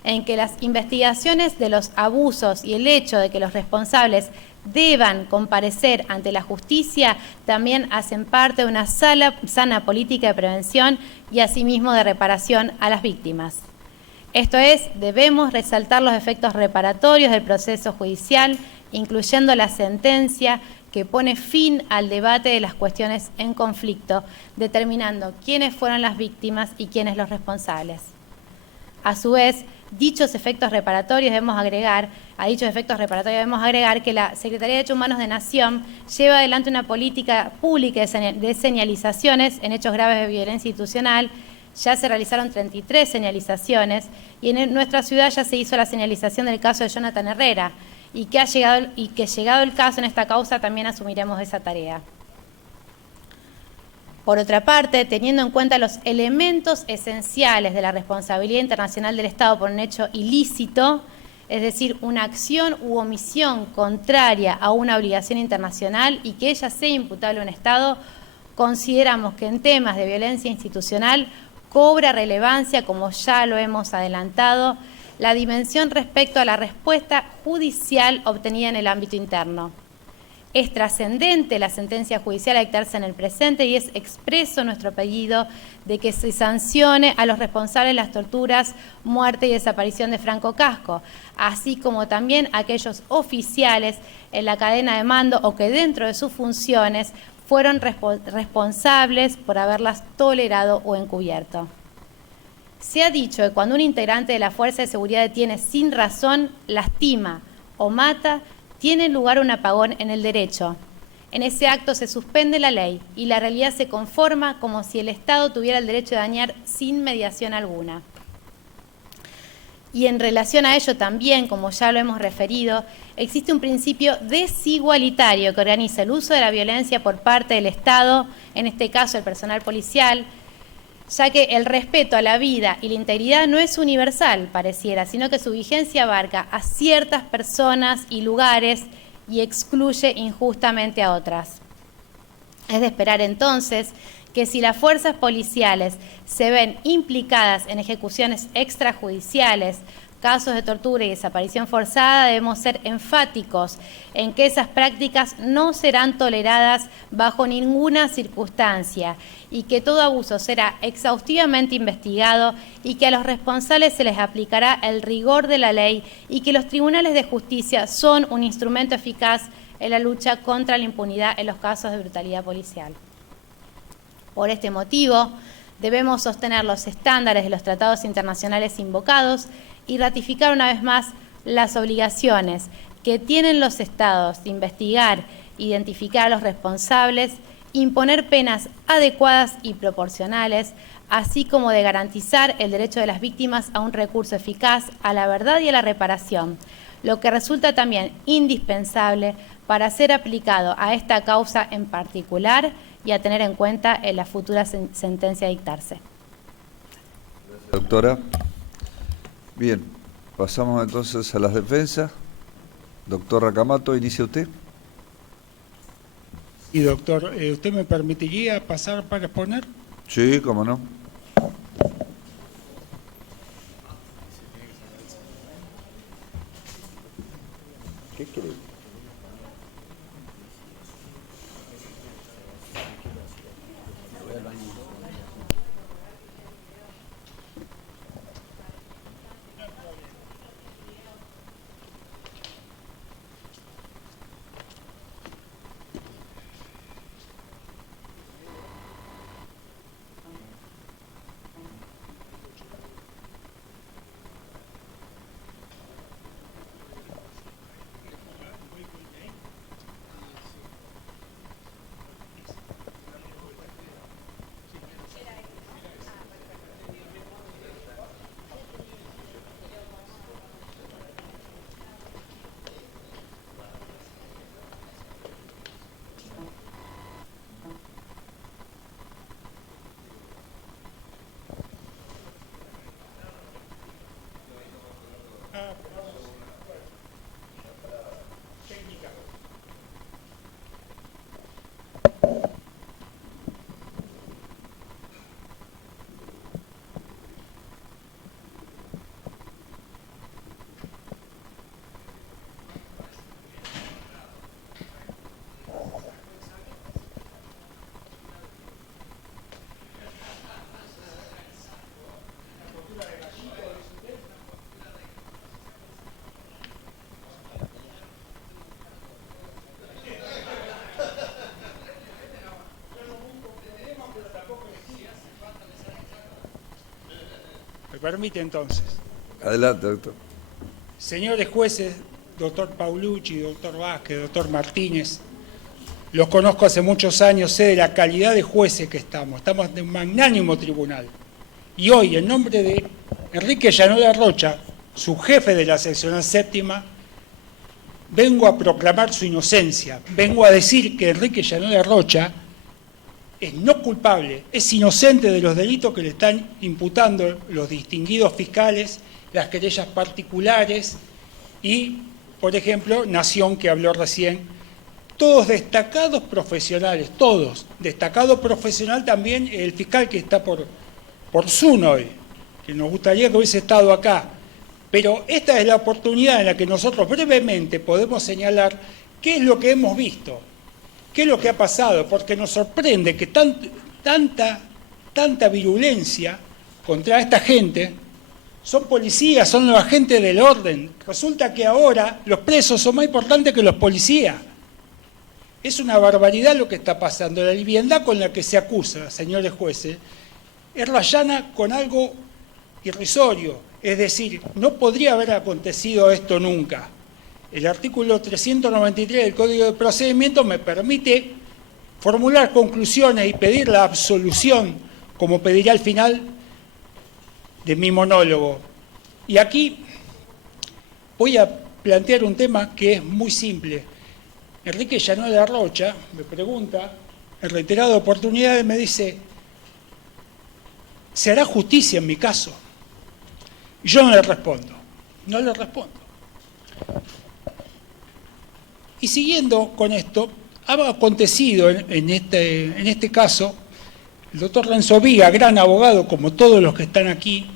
en que las investigaciones de los abusos y el hecho de que los responsables deban comparecer ante la justicia también hacen parte de una sana política de prevención y asimismo de reparación a las víctimas. Esto es, debemos resaltar los efectos reparatorios del proceso judicial, incluyendo la sentencia que pone fin al debate de las cuestiones en conflicto, determinando quiénes fueron las víctimas y quiénes los responsables. A su vez, a dichos efectos reparatorios debemos agregar que la Secretaría de Derechos Humanos de Nación lleva adelante una política pública de señalizaciones en hechos graves de violencia institucional. Ya se realizaron 33 señalizaciones, y en nuestra ciudad ya se hizo la señalización del caso de Jonathan Herrera, y que llegado el caso en esta causa también asumiremos esa tarea. Por otra parte, teniendo en cuenta los elementos esenciales de la responsabilidad internacional del Estado por un hecho ilícito, es decir, una acción u omisión contraria a una obligación internacional y que ella sea imputable a un Estado, consideramos que en temas de violencia institucional cobra relevancia, como ya lo hemos adelantado, la dimensión respecto a la respuesta judicial obtenida en el ámbito interno. Es trascendente la sentencia judicial a dictarse en el presente, y es expreso nuestro pedido de que se sancione a los responsables de las torturas, muerte y desaparición de Franco Casco, así como también a aquellos oficiales en la cadena de mando o que dentro de sus funciones fueron responsables por haberlas tolerado o encubierto. Se ha dicho que cuando un integrante de la Fuerza de Seguridad detiene sin razón, lastima o mata, tiene lugar un apagón en el derecho. En ese acto se suspende la ley y la realidad se conforma como si el Estado tuviera el derecho de dañar sin mediación alguna. Y en relación a ello también, como ya lo hemos referido, existe un principio desigualitario que organiza el uso de la violencia por parte del Estado, en este caso el personal policial, ya que el respeto a la vida y la integridad no es universal, pareciera, sino que su vigencia abarca a ciertas personas y lugares y excluye injustamente a otras. Es de esperar entonces que si las fuerzas policiales se ven implicadas en ejecuciones extrajudiciales, casos de tortura y desaparición forzada, debemos ser enfáticos en que esas prácticas no serán toleradas bajo ninguna circunstancia y que todo abuso será exhaustivamente investigado y que a los responsables se les aplicará el rigor de la ley y que los tribunales de justicia son un instrumento eficaz en la lucha contra la impunidad en los casos de brutalidad policial. Por este motivo, debemos sostener los estándares de los tratados internacionales invocados y ratificar una vez más las obligaciones que tienen los Estados de investigar, identificar a los responsables, imponer penas adecuadas y proporcionales, así como de garantizar el derecho de las víctimas a un recurso eficaz a la verdad y a la reparación, lo que resulta también indispensable para ser aplicado a esta causa en particular y a tener en cuenta en la futura sentencia a dictarse. Gracias, doctora. Bien, pasamos entonces a las defensas. Doctor Racamato, inicia usted. Y doctor, ¿usted me permitiría pasar para exponer? Sí, cómo no. ¿Qué quiere? ¿Me permite entonces? Adelante, doctor. Señores jueces, doctor Paulucci, doctor Vázquez, doctor Martínez, los conozco hace muchos años, sé de la calidad de jueces que estamos de un magnánimo tribunal. Y hoy, en nombre de Enrique Llanola Rocha, su jefe de la seccional séptima, vengo a proclamar su inocencia, vengo a decir que Enrique Llanola Rocha es no culpable, es inocente de los delitos que le están imputando los distinguidos fiscales, las querellas particulares y, por ejemplo, Nación, que habló recién, todos destacados profesionales, todos, destacado profesional también el fiscal que está por Zoom hoy, que nos gustaría que hubiese estado acá, pero esta es la oportunidad en la que nosotros brevemente podemos señalar qué es lo que hemos visto. ¿Qué es lo que ha pasado? Porque nos sorprende que tanta virulencia contra esta gente. Son policías, son los agentes del orden. Resulta que ahora los presos son más importantes que los policías. Es una barbaridad lo que está pasando. La liviandad con la que se acusa, señores jueces, es rayana con algo irrisorio. Es decir, no podría haber acontecido esto nunca. El artículo 393 del Código de Procedimiento me permite formular conclusiones y pedir la absolución, como pediré al final de mi monólogo. Y aquí voy a plantear un tema que es muy simple. Enrique Llanola Rocha me pregunta, en reiteradas oportunidades me dice, ¿se hará justicia en mi caso? Y yo no le respondo, no le respondo. Y siguiendo con esto, ha acontecido en este caso, el doctor Renzo Viga, gran abogado como todos los que están aquí,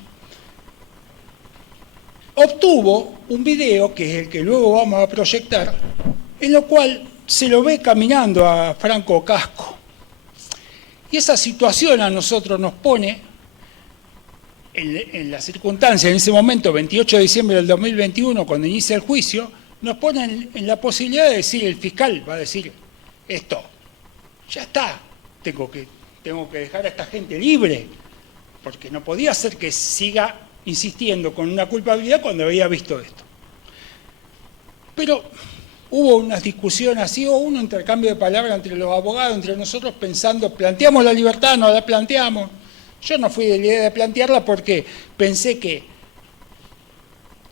obtuvo un video, que es el que luego vamos a proyectar, en lo cual se lo ve caminando a Franco Casco. Y esa situación a nosotros nos pone, en la circunstancia, en ese momento, 28 de diciembre del 2021, cuando inicia el juicio, nos pone en la posibilidad de decir, el fiscal va a decir, esto, ya está, tengo que dejar a esta gente libre, porque no podía ser que siga insistiendo con una culpabilidad cuando había visto esto. Pero hubo unas discusiones así, hubo un intercambio de palabras entre los abogados, entre nosotros, pensando, ¿planteamos la libertad? ¿No la planteamos? Yo no fui de la idea de plantearla porque pensé que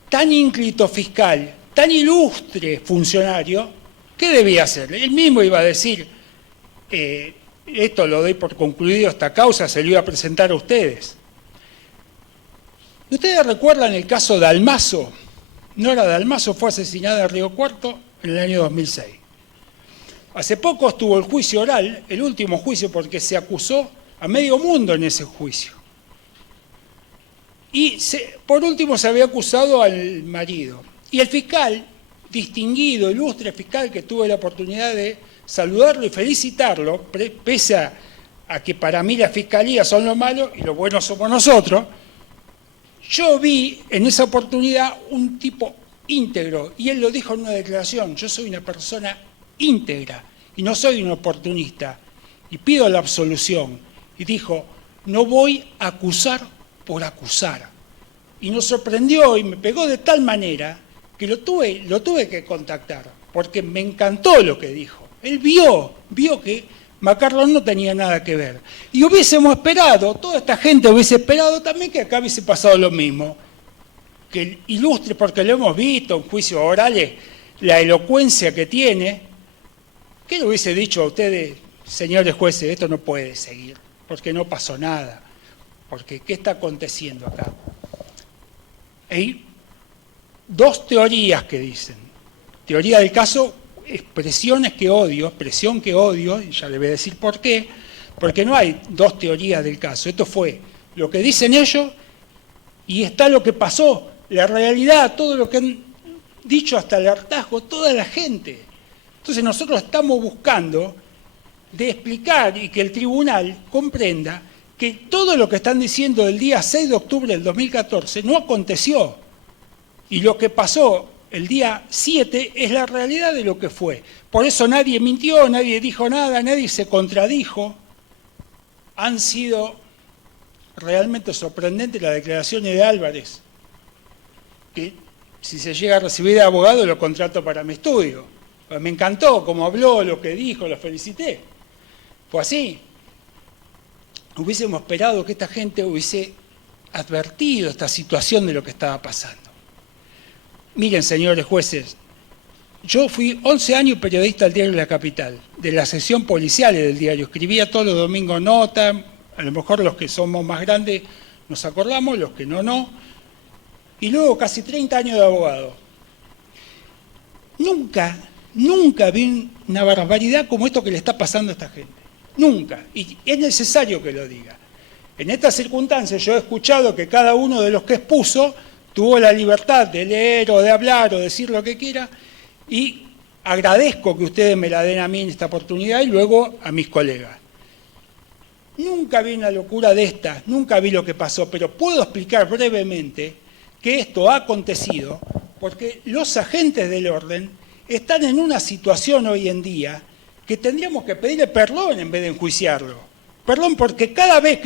tan ínclito fiscal, tan ilustre funcionario, ¿qué debía hacer? Él mismo iba a decir, esto lo doy por concluido, esta causa se lo iba a presentar a ustedes. ¿Ustedes recuerdan el caso de Almazo? Nora Dalmazo fue asesinada en Río Cuarto en el año 2006. Hace poco estuvo el juicio oral, el último juicio, porque se acusó a medio mundo en ese juicio. Y por último se había acusado al marido. Y el fiscal, distinguido, ilustre fiscal, que tuve la oportunidad de saludarlo y felicitarlo, pese a que para mí las fiscalías son lo malo y lo bueno somos nosotros, yo vi en esa oportunidad un tipo íntegro, y él lo dijo en una declaración, yo soy una persona íntegra y no soy un oportunista, y pido la absolución. Y dijo, no voy a acusar por acusar. Y nos sorprendió y me pegó de tal manera que lo tuve que contactar, porque me encantó lo que dijo. Él vio que Macarrón no tenía nada que ver. Y hubiésemos esperado, toda esta gente hubiese esperado también que acá hubiese pasado lo mismo. Que el ilustre, porque lo hemos visto en juicios orales, la elocuencia que tiene, ¿qué le hubiese dicho a ustedes, señores jueces, esto no puede seguir, porque no pasó nada, porque ¿qué está aconteciendo acá? Hay dos teorías que dicen. Teoría del caso, expresión que odio, y ya le voy a decir por qué, porque no hay dos teorías del caso. Esto fue lo que dicen ellos y está lo que pasó, la realidad, todo lo que han dicho hasta el hartazgo, toda la gente. Entonces nosotros estamos buscando de explicar y que el tribunal comprenda que todo lo que están diciendo del día 6 de octubre del 2014 no aconteció. Y lo que pasó el día 7 es la realidad de lo que fue. Por eso nadie mintió, nadie dijo nada, nadie se contradijo. Han sido realmente sorprendentes las declaraciones de Álvarez, que si se llega a recibir de abogado lo contrato para mi estudio. Me encantó cómo habló, lo que dijo, lo felicité. Fue así. Hubiésemos esperado que esta gente hubiese advertido esta situación de lo que estaba pasando. Miren, señores jueces, yo fui 11 años periodista del diario La Capital, de la sección policial del diario. Escribía todos los domingos notas, a lo mejor los que somos más grandes nos acordamos, los que no. Y luego casi 30 años de abogado. Nunca vi una barbaridad como esto que le está pasando a esta gente. Nunca. Y es necesario que lo diga. En estas circunstancias yo he escuchado que cada uno de los que expuso tuvo la libertad de leer o de hablar o decir lo que quiera, y agradezco que ustedes me la den a mí en esta oportunidad y luego a mis colegas. Nunca vi una locura de esta, nunca vi lo que pasó, pero puedo explicar brevemente que esto ha acontecido porque los agentes del orden están en una situación hoy en día que tendríamos que pedirle perdón en vez de enjuiciarlo. Perdón porque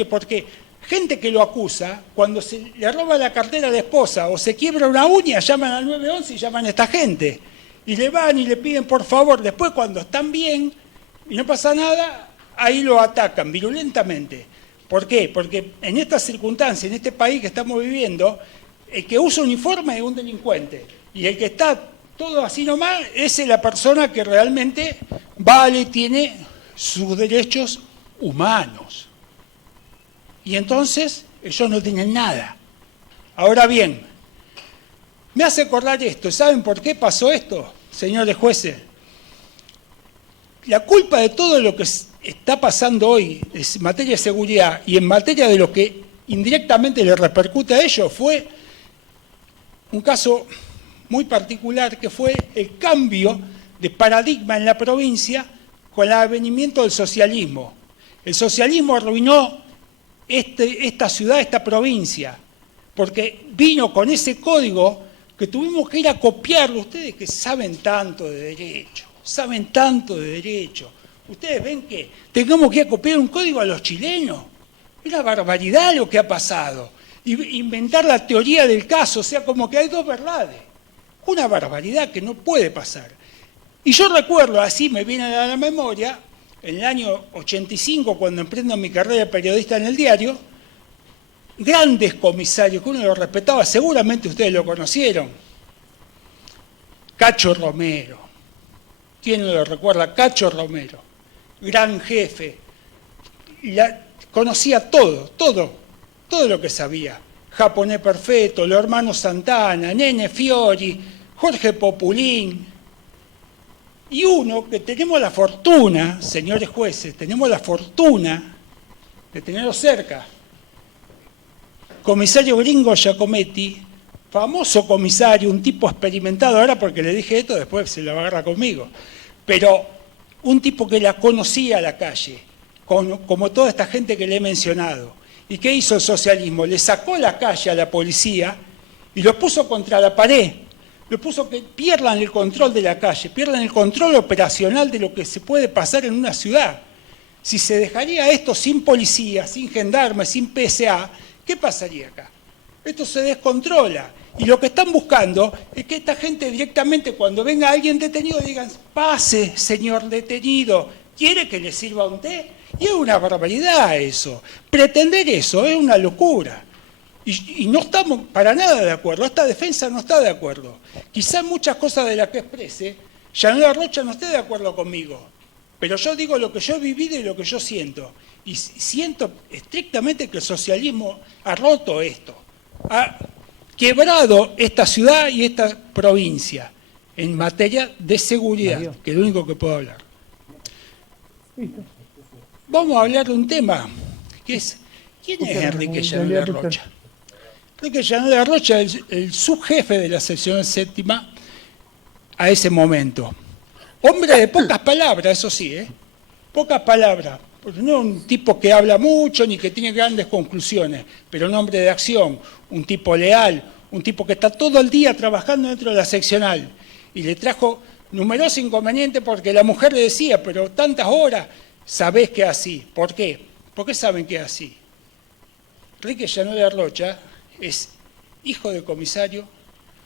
porque gente que lo acusa, cuando se le roba la cartera a la esposa o se quiebra una uña, llaman al 911 y llaman a esta gente. Y le van y le piden por favor. Después cuando están bien y no pasa nada, ahí lo atacan virulentamente. ¿Por qué? Porque en estas circunstancias, en este país que estamos viviendo, el que usa uniforme es un delincuente. Y el que está todo así nomás, esa es la persona que realmente vale y tiene sus derechos humanos. Y entonces Ellos no tienen nada. Ahora bien, me hace acordar esto. ¿Saben por qué pasó esto, señores jueces? La culpa de todo lo que está pasando hoy en materia de seguridad y en materia de lo que indirectamente le repercute a ellos fue un caso muy particular, que fue el cambio de paradigma en la provincia con el advenimiento del socialismo. El socialismo arruinó esta ciudad, esta provincia, porque vino con ese código que tuvimos que ir a copiarlo. Ustedes que saben tanto de derecho, ustedes ven que tengamos que ir a copiar un código a los chilenos. Es una barbaridad lo que ha pasado. Inventar la teoría del caso, o sea, como que hay dos verdades. Una barbaridad que no puede pasar. Y yo recuerdo, así me viene a la memoria, en el año 85, cuando emprendo mi carrera de periodista en el diario, grandes comisarios que uno los respetaba, seguramente ustedes lo conocieron. Cacho Romero. ¿Quién no lo recuerda? Cacho Romero. Gran jefe. Conocía todo lo que sabía. Japonés Perfecto, los hermanos Santana, Nene Fiori, Jorge Populín. Y uno que tenemos la fortuna, señores jueces, tenemos la fortuna de tenerlo cerca. Comisario Gringo Giacometti, famoso comisario, un tipo experimentado, ahora porque le dije esto, después se la agarra conmigo, pero un tipo que la conocía a la calle, como toda esta gente que le he mencionado. ¿Y qué hizo el socialismo? Le sacó la calle a la policía y lo puso contra la pared. Lo puso que pierdan el control de la calle, pierdan el control operacional de lo que se puede pasar en una ciudad. Si se dejaría esto sin policía, sin gendarmes, sin PSA, ¿qué pasaría acá? Esto se descontrola. Y lo que están buscando es que esta gente directamente, cuando venga alguien detenido, digan: pase, señor detenido, ¿quiere que le sirva un té? Y es una barbaridad eso. Pretender eso es una locura. Y no estamos para nada de acuerdo. Esta defensa no está de acuerdo. Quizás muchas cosas de las que exprese, Yanela Rocha no esté de acuerdo conmigo. Pero yo digo lo que yo he vivido y lo que yo siento. Y siento estrictamente que el socialismo ha roto esto. Ha quebrado esta ciudad y esta provincia en materia de seguridad, que es lo único que puedo hablar. Vamos a hablar de un tema, que es: ¿quién es Enrique Yanela Rocha? Enrique Yanela Rocha es el subjefe de la sección séptima a ese momento. Hombre de pocas palabras, eso sí, pocas palabras. Porque no es un tipo que habla mucho ni que tiene grandes conclusiones, pero un hombre de acción, un tipo leal, un tipo que está todo el día trabajando dentro de la seccional. Y le trajo numerosos inconvenientes porque la mujer le decía: pero tantas horas, sabés que es así. ¿Por qué? ¿Por qué saben que es así? Enrique Yanela Rocha es hijo de comisario,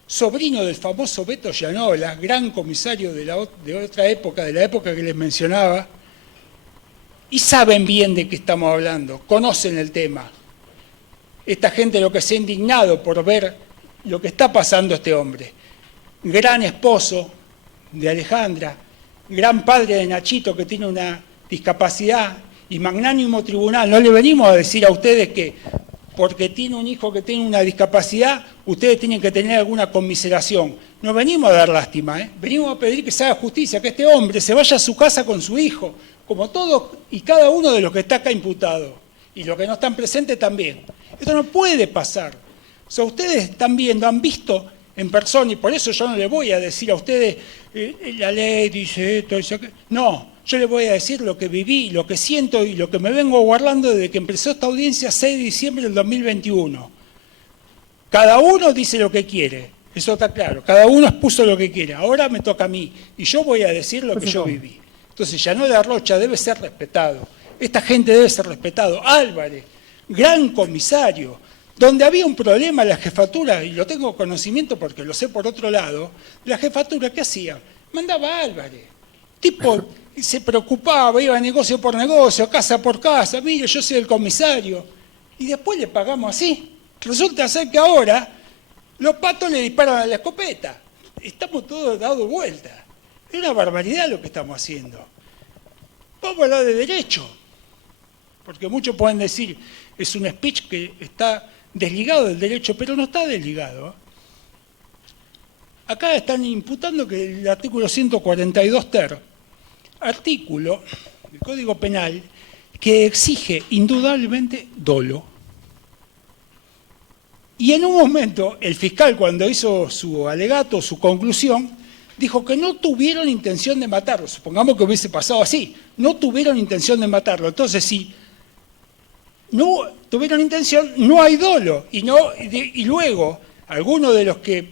sobrino del famoso Beto Llanola, gran comisario de otra época, de la época que les mencionaba, y saben bien de qué estamos hablando, conocen el tema. Esta gente lo que se ha indignado por ver lo que está pasando a este hombre. Gran esposo de Alejandra, gran padre de Nachito, que tiene una discapacidad, y magnánimo tribunal. No le venimos a decir a ustedes que porque tiene un hijo que tiene una discapacidad, ustedes tienen que tener alguna conmiseración. No venimos a dar lástima, venimos a pedir que se haga justicia, que este hombre se vaya a su casa con su hijo, como todos y cada uno de los que está acá imputado, y los que no están presentes también. Esto no puede pasar. O sea, ustedes están viendo, han visto en persona, y por eso yo no les voy a decir a ustedes, la ley dice esto, eso, aquello. No, yo les voy a decir lo que viví, lo que siento y lo que me vengo guardando desde que empezó esta audiencia 6 de diciembre del 2021. Cada uno dice lo que quiere, eso está claro, cada uno expuso lo que quiere. Ahora me toca a mí, y yo voy a decir lo que yo viví. Entonces, Yanela Rocha debe ser respetado, esta gente debe ser respetado. Álvarez, gran comisario, donde había un problema en la jefatura, y lo tengo conocimiento porque lo sé por otro lado, la jefatura, ¿qué hacía? Mandaba a Álvarez. Tipo, se preocupaba, iba negocio por negocio, casa por casa, mire, yo soy el comisario. Y después le pagamos así. Resulta ser que ahora los patos le disparan a la escopeta. Estamos todos dados vuelta. Es una barbaridad lo que estamos haciendo. Vamos a hablar de derecho. Porque muchos pueden decir, es un speech que está desligado del derecho, pero no está desligado. Acá están imputando que el artículo 142 ter, artículo del Código Penal, que exige indudablemente dolo. Y en un momento, el fiscal, cuando hizo su alegato, su conclusión, dijo que no tuvieron intención de matarlo. Supongamos que hubiese pasado así. No tuvieron intención de matarlo. Entonces, si no tuvieron intención, no hay dolo. Y luego, algunos de los que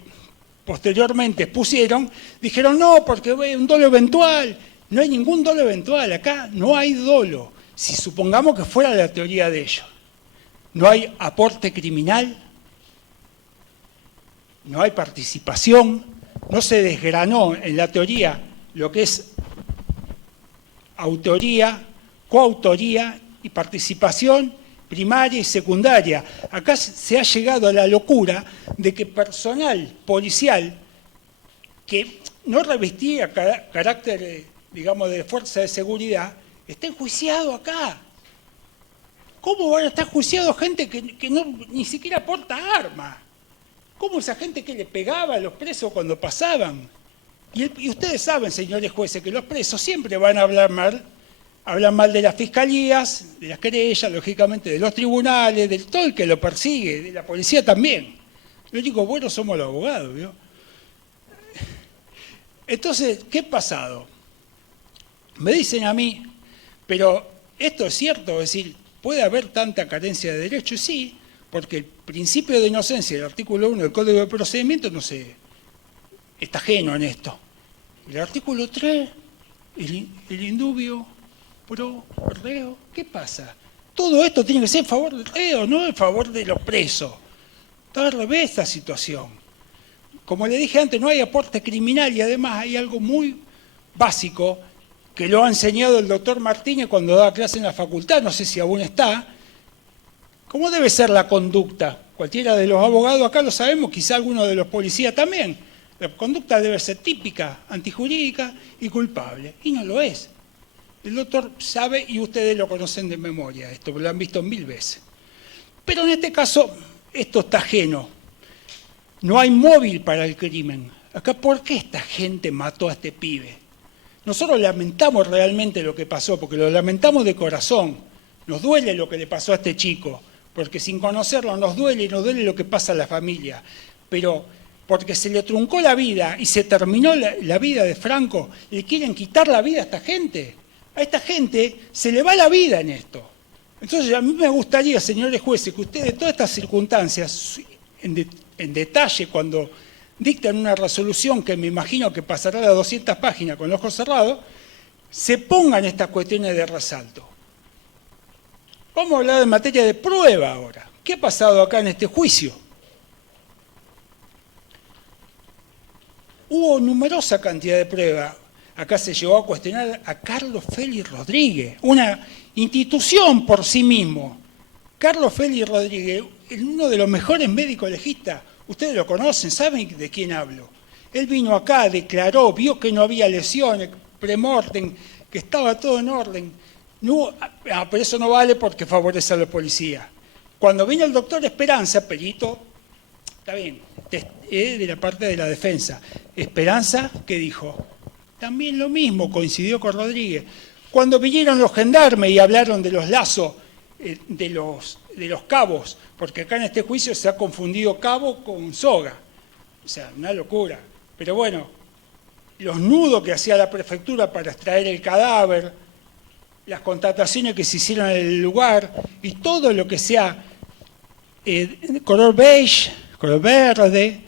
posteriormente expusieron, dijeron no, porque un dolo eventual. No hay ningún dolo eventual. Acá no hay dolo. Si supongamos que fuera la teoría de ellos. No hay aporte criminal. No hay participación, no se desgranó en la teoría lo que es autoría, coautoría y participación primaria y secundaria. Acá se ha llegado a la locura de que personal policial que no revestía carácter, digamos, de fuerza de seguridad, está enjuiciado acá. ¿Cómo van a estar enjuiciados gente que no, ni siquiera porta armas? ¿Cómo esa gente que le pegaba a los presos cuando pasaban? Y ustedes saben, señores jueces, que los presos siempre van a hablan mal de las fiscalías, de las querellas, lógicamente de los tribunales, de todo el que lo persigue, de la policía también. Lo único bueno somos los abogados, ¿vio? Entonces, ¿qué ha pasado? Me dicen a mí, pero esto es cierto, es decir, ¿puede haber tanta carencia de derechos? Sí, porque el principio de inocencia del artículo 1 del Código de Procedimiento no se está ajeno en esto. El artículo 3, el indubio pro reo, ¿qué pasa? Todo esto tiene que ser en favor del reo, no en favor de los presos. Está al revés esta situación. Como le dije antes, no hay aporte criminal y además hay algo muy básico que lo ha enseñado el doctor Martínez cuando daba clase en la facultad, no sé si aún está. ¿Cómo debe ser la conducta? Cualquiera de los abogados acá lo sabemos, quizá alguno de los policías también. La conducta debe ser típica, antijurídica y culpable. Y no lo es. El doctor sabe y ustedes lo conocen de memoria, esto lo han visto 1000 veces. Pero en este caso, esto está ajeno. No hay móvil para el crimen. Acá, ¿por qué esta gente mató a este pibe? Nosotros lamentamos realmente lo que pasó, porque lo lamentamos de corazón. Nos duele lo que le pasó a este chico, porque sin conocerlo nos duele y nos duele lo que pasa a la familia. Pero porque se le truncó la vida y se terminó la vida de Franco, le quieren quitar la vida a esta gente. A esta gente se le va la vida en esto. Entonces a mí me gustaría, señores jueces, que ustedes todas estas circunstancias, en detalle, cuando dictan una resolución que me imagino que pasará a 200 páginas con los ojos cerrados, se pongan estas cuestiones de resalto. Vamos a hablar de materia de prueba ahora. ¿Qué ha pasado acá en este juicio? Hubo numerosa cantidad de pruebas. Acá se llegó a cuestionar a Carlos Félix Rodríguez, una institución por sí mismo. Carlos Félix Rodríguez, uno de los mejores médicos legistas, ustedes lo conocen, saben de quién hablo. Él vino acá, declaró, vio que no había lesiones, premortem, que estaba todo en orden. No, pero eso no vale porque favorece a la policía. Cuando vino el doctor Esperanza, perito, está bien, de la parte de la defensa. Esperanza, ¿qué dijo? También lo mismo, coincidió con Rodríguez. Cuando vinieron los gendarmes y hablaron de los lazos, de los cabos, porque acá en este juicio se ha confundido cabo con soga. O sea, una locura. Pero bueno, los nudos que hacía la prefectura para extraer el cadáver, las contrataciones que se hicieron en el lugar y todo lo que sea color beige, color verde,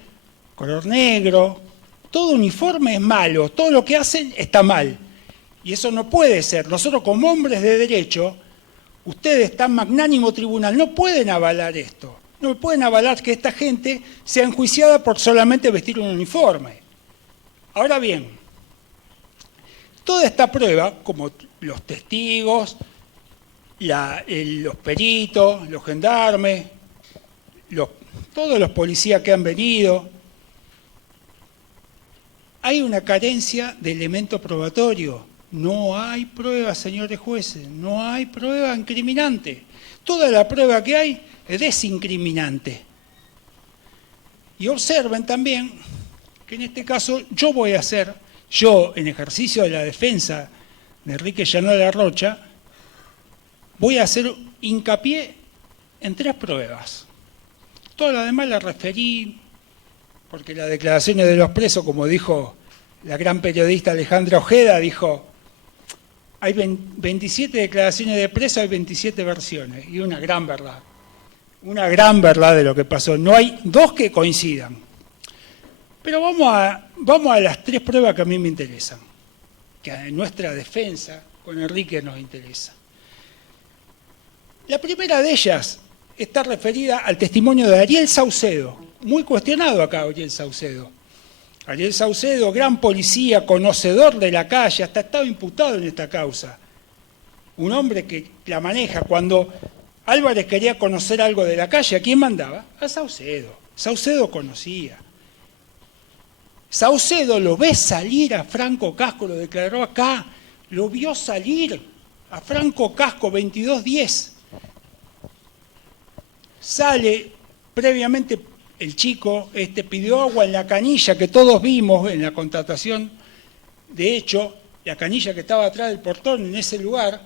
color negro, todo uniforme es malo, todo lo que hacen está mal. Y eso no puede ser. Nosotros como hombres de derecho, ustedes tan magnánimo tribunal, no pueden avalar esto. No pueden avalar que esta gente sea enjuiciada por solamente vestir un uniforme. Ahora bien, toda esta prueba, como los testigos, los peritos, los gendarmes, todos los policías que han venido, hay una carencia de elemento probatorio. No hay prueba, señores jueces, no hay prueba incriminante. Toda la prueba que hay es desincriminante. Y observen también que en este caso yo en ejercicio de la defensa de Enrique Llanola Rocha, voy a hacer hincapié en 3 pruebas. Todas las demás las referí, porque las declaraciones de los presos, como dijo la gran periodista Alejandra Ojeda, dijo, hay 27 declaraciones de presos, hay 27 versiones, y una gran verdad de lo que pasó. No hay 2 que coincidan. Pero vamos a las 3 pruebas que a mí me interesan, que en nuestra defensa con Enrique nos interesa. La primera de ellas está referida al testimonio de Ariel Saucedo, muy cuestionado acá Ariel Saucedo. Ariel Saucedo, gran policía, conocedor de la calle, hasta estaba imputado en esta causa. Un hombre que la maneja. Cuando Álvarez quería conocer algo de la calle, ¿a quién mandaba? A Saucedo. Saucedo conocía. Saucedo lo ve salir a Franco Casco, lo declaró acá, lo vio salir a Franco Casco 2210. Sale previamente el chico, pidió agua en la canilla que todos vimos en la contratación. De hecho, la canilla que estaba atrás del portón en ese lugar,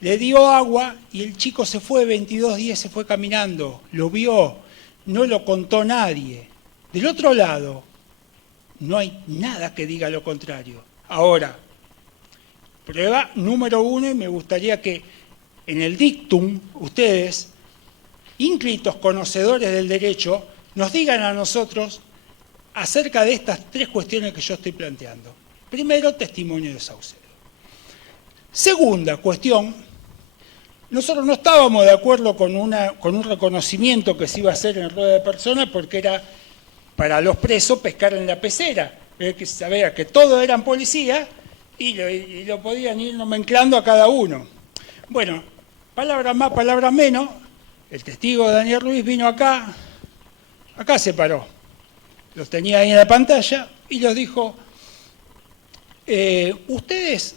le dio agua y el chico se fue 2210, se fue caminando, lo vio, no lo contó nadie. Del otro lado, no hay nada que diga lo contrario. Ahora, prueba número 1, y me gustaría que en el dictum ustedes, ínclitos conocedores del derecho, nos digan a nosotros acerca de estas 3 cuestiones que yo estoy planteando. Primero, testimonio de Saucedo. Segunda cuestión, nosotros no estábamos de acuerdo con un reconocimiento que se iba a hacer en rueda de personas porque era para los presos pescar en la pecera. Que se sabía que todos eran policías y lo podían ir nomenclando a cada uno. Bueno, palabras más, palabras menos, el testigo Daniel Ruiz vino acá se paró, los tenía ahí en la pantalla y los dijo, ustedes,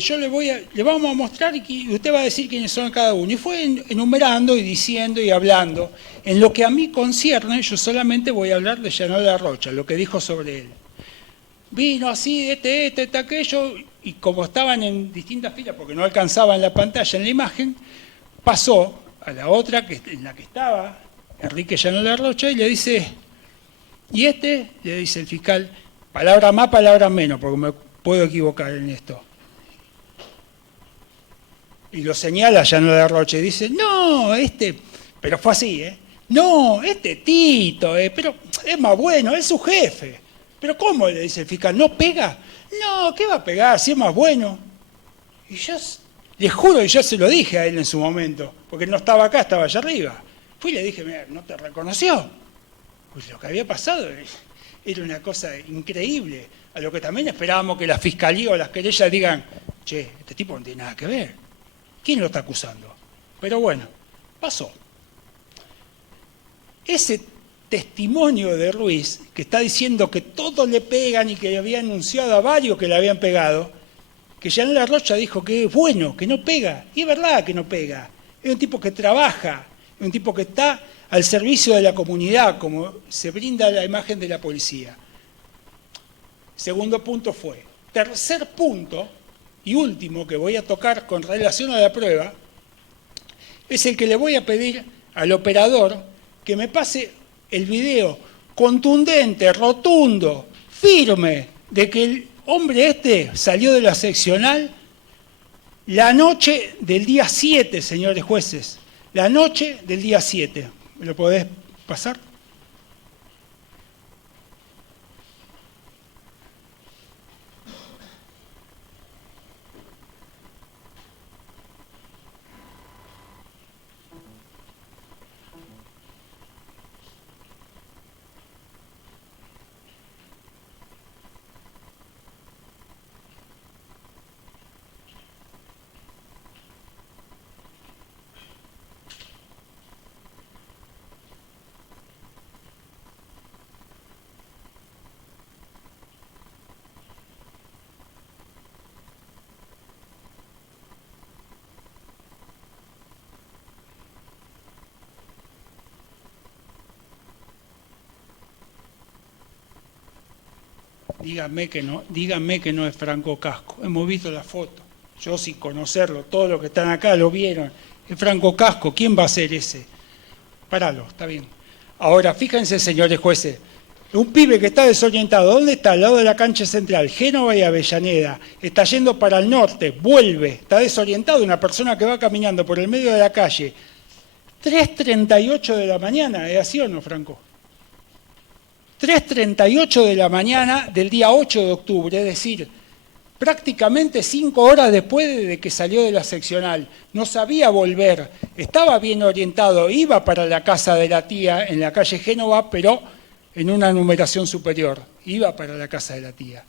yo le vamos a mostrar y usted va a decir quiénes son cada uno. Y fue enumerando y diciendo y hablando. En lo que a mí concierne, yo solamente voy a hablar de Llanola Rocha, lo que dijo sobre él. Vino así, aquello, y como estaban en distintas filas, porque no alcanzaban la pantalla en la imagen, pasó a la otra en la que estaba Enrique Llanola Rocha y le dice, y le dice el fiscal, palabra más, palabra menos, porque me puedo equivocar en esto. Y lo señala Llanola Rocha y dice, no, pero fue así, no, Tito, pero es más bueno, es su jefe. Pero ¿cómo? Le dice el fiscal, ¿no pega? No, ¿qué va a pegar si es más bueno? Y yo le juro que yo se lo dije a él en su momento, porque él no estaba acá, estaba allá arriba. Fui y le dije, mira, ¿no te reconoció? Pues lo que había pasado era una cosa increíble, a lo que también esperábamos que la fiscalía o las querellas digan, che, este tipo no tiene nada que ver. ¿Quién lo está acusando? Pero bueno, pasó. Ese testimonio de Ruiz, que está diciendo que todos le pegan y que le había anunciado a varios que le habían pegado, que Llanola Rocha dijo que es bueno, que no pega. Y es verdad que no pega. Es un tipo que trabaja, es un tipo que está al servicio de la comunidad, como se brinda la imagen de la policía. Segundo punto fue. Tercer punto y último que voy a tocar con relación a la prueba, es el que le voy a pedir al operador que me pase el video contundente, rotundo, firme, de que el hombre salió de la seccional la noche del día 7, señores jueces. La noche del día 7. ¿Me lo podés pasar? díganme que no es Franco Casco. Hemos visto la foto. Yo sin conocerlo, todos los que están acá lo vieron. Es Franco Casco, ¿quién va a ser ese? Paralo, está bien. Ahora, fíjense, señores jueces, un pibe que está desorientado, ¿dónde está? Al lado de la cancha central, Génova y Avellaneda, está yendo para el norte, vuelve, está desorientado, una persona que va caminando por el medio de la calle, 3:38 de la mañana, ¿es así o no, Franco? 3:38 de la mañana del día 8 de octubre, es decir, prácticamente 5 horas después de que salió de la seccional. No sabía volver, estaba bien orientado, iba para la casa de la tía en la calle Génova, pero en una numeración superior, iba para la casa de la tía.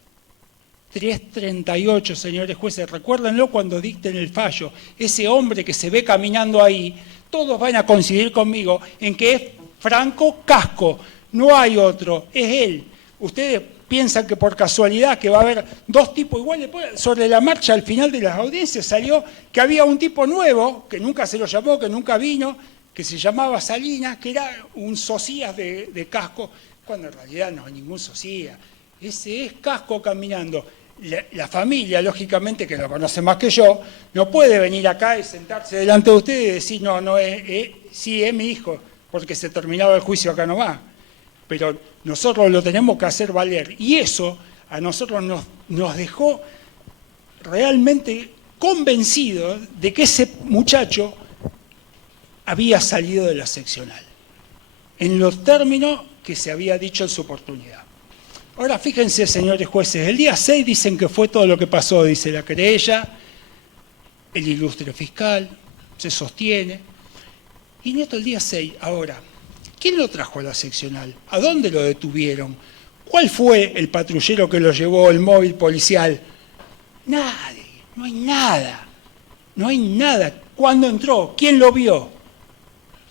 3:38, señores jueces, recuérdenlo cuando dicten el fallo. Ese hombre que se ve caminando ahí, todos van a coincidir conmigo en que es Franco Casco, no hay otro, es él. Ustedes piensan que por casualidad que va a haber dos tipos iguales. Sobre la marcha al final de las audiencias salió que había un tipo nuevo, que nunca se lo llamó, que nunca vino, que se llamaba Salinas, que era un Socias de Casco, cuando en realidad no hay ningún Socias. Ese es Casco caminando. La familia, lógicamente, que lo conoce más que yo, no puede venir acá y sentarse delante de ustedes y decir, no, sí, es mi hijo, porque se terminaba el juicio acá nomás. Pero nosotros lo tenemos que hacer valer. Y eso a nosotros nos dejó realmente convencidos de que ese muchacho había salido de la seccional, en los términos que se había dicho en su oportunidad. Ahora fíjense, señores jueces, el día 6 dicen que fue todo lo que pasó, dice la querella, el ilustre fiscal, se sostiene. Y en esto el día 6, ahora, ¿quién lo trajo a la seccional? ¿A dónde lo detuvieron? ¿Cuál fue el patrullero que lo llevó, el móvil policial? Nadie, no hay nada, no hay nada. ¿Cuándo entró? ¿Quién lo vio?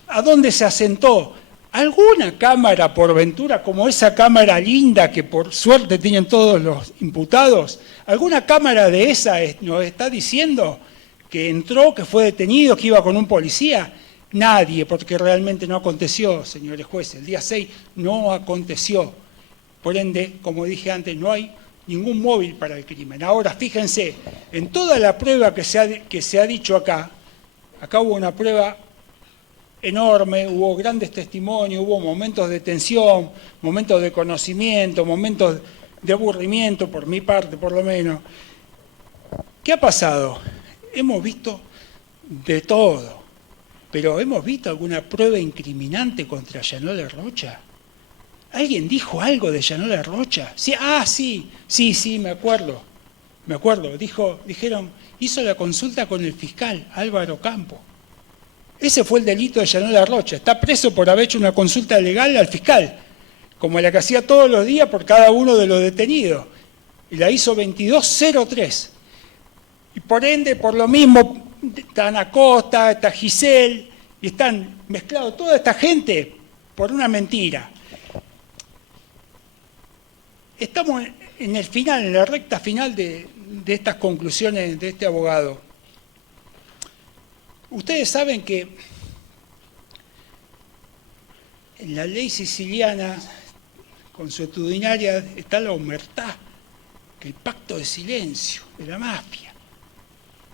¿A dónde se asentó? ¿Alguna cámara, por ventura, como esa cámara linda que por suerte tienen todos los imputados? ¿Alguna cámara de esa nos está diciendo que entró, que fue detenido, que iba con un policía? Nadie, porque realmente no aconteció, señores jueces. El día 6 no aconteció. Por ende, como dije antes, no hay ningún móvil para el crimen. Ahora, fíjense, en toda la prueba que se ha dicho acá hubo una prueba enorme, hubo grandes testimonios, hubo momentos de tensión, momentos de conocimiento, momentos de aburrimiento, por mi parte por lo menos. ¿Qué ha pasado? Hemos visto de todo, pero ¿hemos visto alguna prueba incriminante contra Yanole Rocha? ¿Alguien dijo algo de Yanole Rocha? Sí, sí, me acuerdo. Dijeron, hizo la consulta con el fiscal Álvaro Campo. Ese fue el delito de Yanole Rocha. Está preso por haber hecho una consulta legal al fiscal, como la que hacía todos los días por cada uno de los detenidos. Y la hizo 2203. Y por ende, por lo mismo, está Ana Costa, está Giselle, y están mezclados toda esta gente por una mentira. Estamos en el final, en la recta final de estas conclusiones de este abogado. Ustedes saben que en la ley siciliana consuetudinaria está la omertà, que el pacto de silencio de la mafia.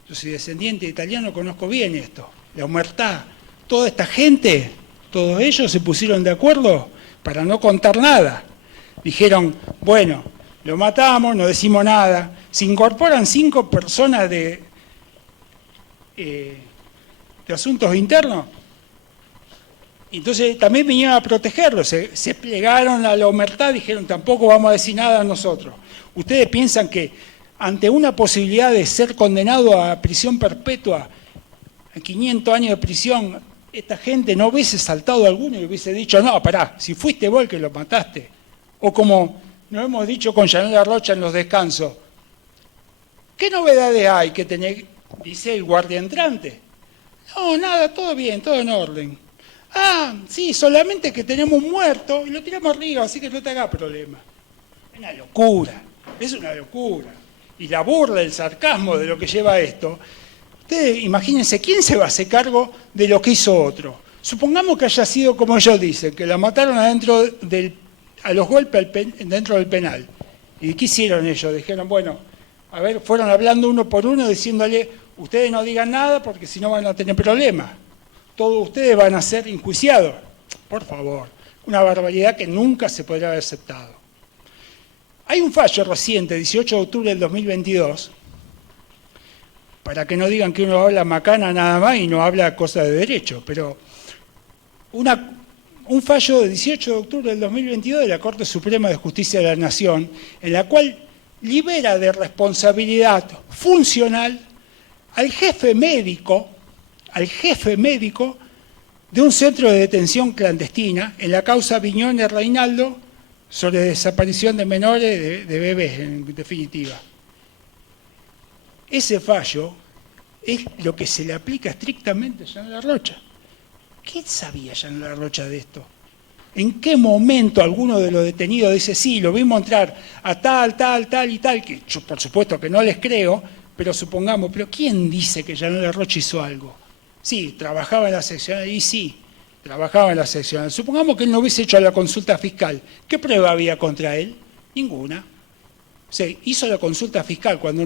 Yo soy descendiente de italiano, conozco bien esto. La omertà, toda esta gente, todos ellos se pusieron de acuerdo para no contar nada. Dijeron, bueno, lo matamos, no decimos nada. Se incorporan 5 personas de asuntos internos. Entonces también vinieron a protegerlo, se plegaron a la omertà, dijeron tampoco vamos a decir nada a nosotros. ¿Ustedes piensan que ante una posibilidad de ser condenado a prisión perpetua, a 500 años de prisión, esta gente no hubiese saltado alguno y hubiese dicho, no, pará, si fuiste vos el que lo mataste? O como nos hemos dicho con Yanole Rocha en los descansos, ¿qué novedades hay que tener? Dice el guardia entrante. No, nada, todo bien, todo en orden. Ah, sí, solamente que tenemos un muerto y lo tiramos arriba, así que no te hagas problema. Es una locura, es una locura. Y la burla, el sarcasmo de lo que lleva esto, ustedes imagínense, ¿quién se va a hacer cargo de lo que hizo otro? Supongamos que haya sido como ellos dicen, que la mataron a los golpes dentro del penal. ¿Y qué hicieron ellos? Dijeron, bueno, a ver, fueron hablando uno por uno, diciéndole, ustedes no digan nada porque si no van a tener problemas. Todos ustedes van a ser enjuiciados. Por favor, una barbaridad que nunca se podría haber aceptado. Hay un fallo reciente, 18 de octubre del 2022, para que no digan que uno habla macana nada más y no habla cosas de derecho, pero un fallo de 18 de octubre del 2022 de la Corte Suprema de Justicia de la Nación, en la cual libera de responsabilidad funcional al jefe médico de un centro de detención clandestina en la causa Viñones Reinaldo sobre desaparición de menores, de bebés en definitiva. Ese fallo es lo que se le aplica estrictamente a Jean Larrocha. ¿Qué sabía Jean Larrocha de esto? ¿En qué momento alguno de los detenidos dice, sí, lo vimos entrar a tal y tal? Que yo por supuesto que no les creo, pero supongamos, ¿pero quién dice que Jean Larrocha hizo algo? Sí, trabajaba en la seccional, y sí, trabajaba en la seccional. Supongamos que él no hubiese hecho la consulta fiscal. ¿Qué prueba había contra él? Ninguna. Se hizo la consulta fiscal. Cuando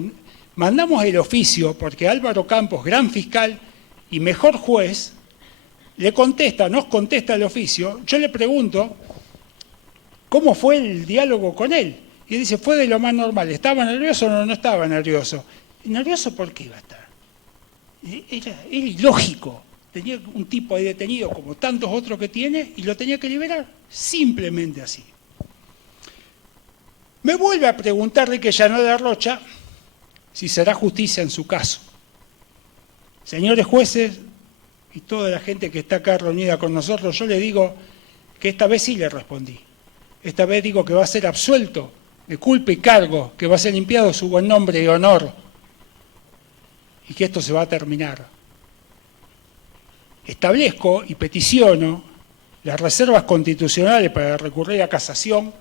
mandamos el oficio, porque Álvaro Campos, gran fiscal y mejor juez, nos contesta el oficio, yo le pregunto cómo fue el diálogo con él. Y él dice, fue de lo más normal. ¿Estaba nervioso o no estaba nervioso? ¿Nervioso por qué iba a estar? Era ilógico. Tenía un tipo ahí detenido como tantos otros que tiene y lo tenía que liberar. Simplemente así. Me vuelve a preguntarle que Jean Larrocha si será justicia en su caso. Señores jueces y toda la gente que está acá reunida con nosotros, yo le digo que esta vez sí le respondí. Esta vez digo que va a ser absuelto de culpa y cargo, que va a ser limpiado su buen nombre y honor y que esto se va a terminar. Establezco y peticiono las reservas constitucionales para recurrir a casación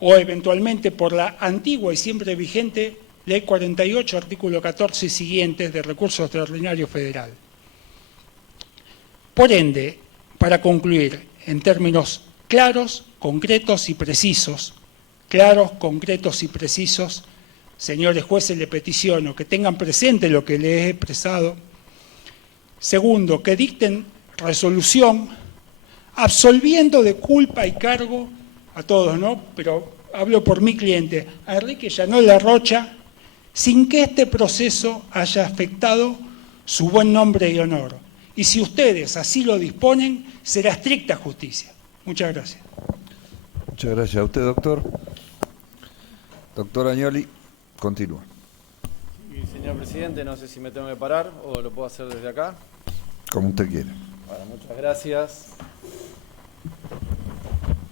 o eventualmente por la antigua y siempre vigente Ley 48, artículo 14 y siguientes de recurso extraordinario federal. Por ende, para concluir, en términos claros, concretos y precisos, señores jueces, le peticiono que tengan presente lo que les he expresado. Segundo, que dicten resolución absolviendo de culpa y cargo a todos, ¿no? Pero hablo por mi cliente, a Enrique Jean Larrocha, sin que este proceso haya afectado su buen nombre y honor. Y si ustedes así lo disponen, será estricta justicia. Muchas gracias. Muchas gracias a usted, doctor. Doctor Agnoli, continúa. Señor presidente, no sé si me tengo que parar o lo puedo hacer desde acá. Como usted quiera. Bueno, muchas gracias.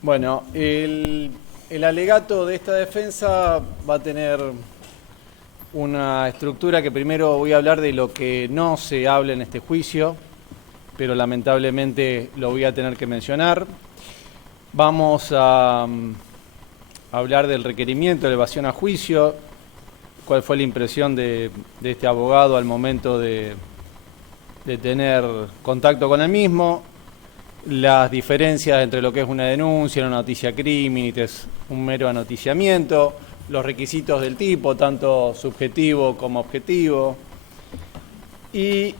Bueno, el alegato de esta defensa va a tener una estructura que primero voy a hablar de lo que no se habla en este juicio, pero lamentablemente lo voy a tener que mencionar. Vamos a hablar del requerimiento de elevación a juicio, cuál fue la impresión de este abogado al momento de tener contacto con el mismo, las diferencias entre lo que es una denuncia, una noticia criminis, un mero anoticiamiento, los requisitos del tipo, tanto subjetivo como objetivo, y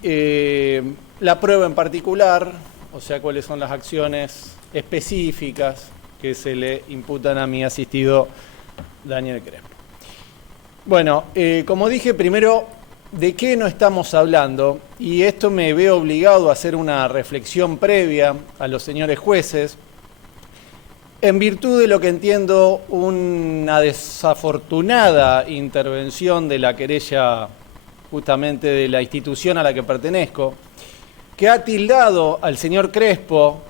la prueba en particular, o sea, cuáles son las acciones específicas que se le imputan a mi asistido Daniel Crespo. Bueno, como dije, primero, ¿de qué no estamos hablando? Y esto me veo obligado a hacer una reflexión previa a los señores jueces, en virtud de lo que entiendo una desafortunada intervención de la querella justamente de la institución a la que pertenezco, que ha tildado al señor Crespo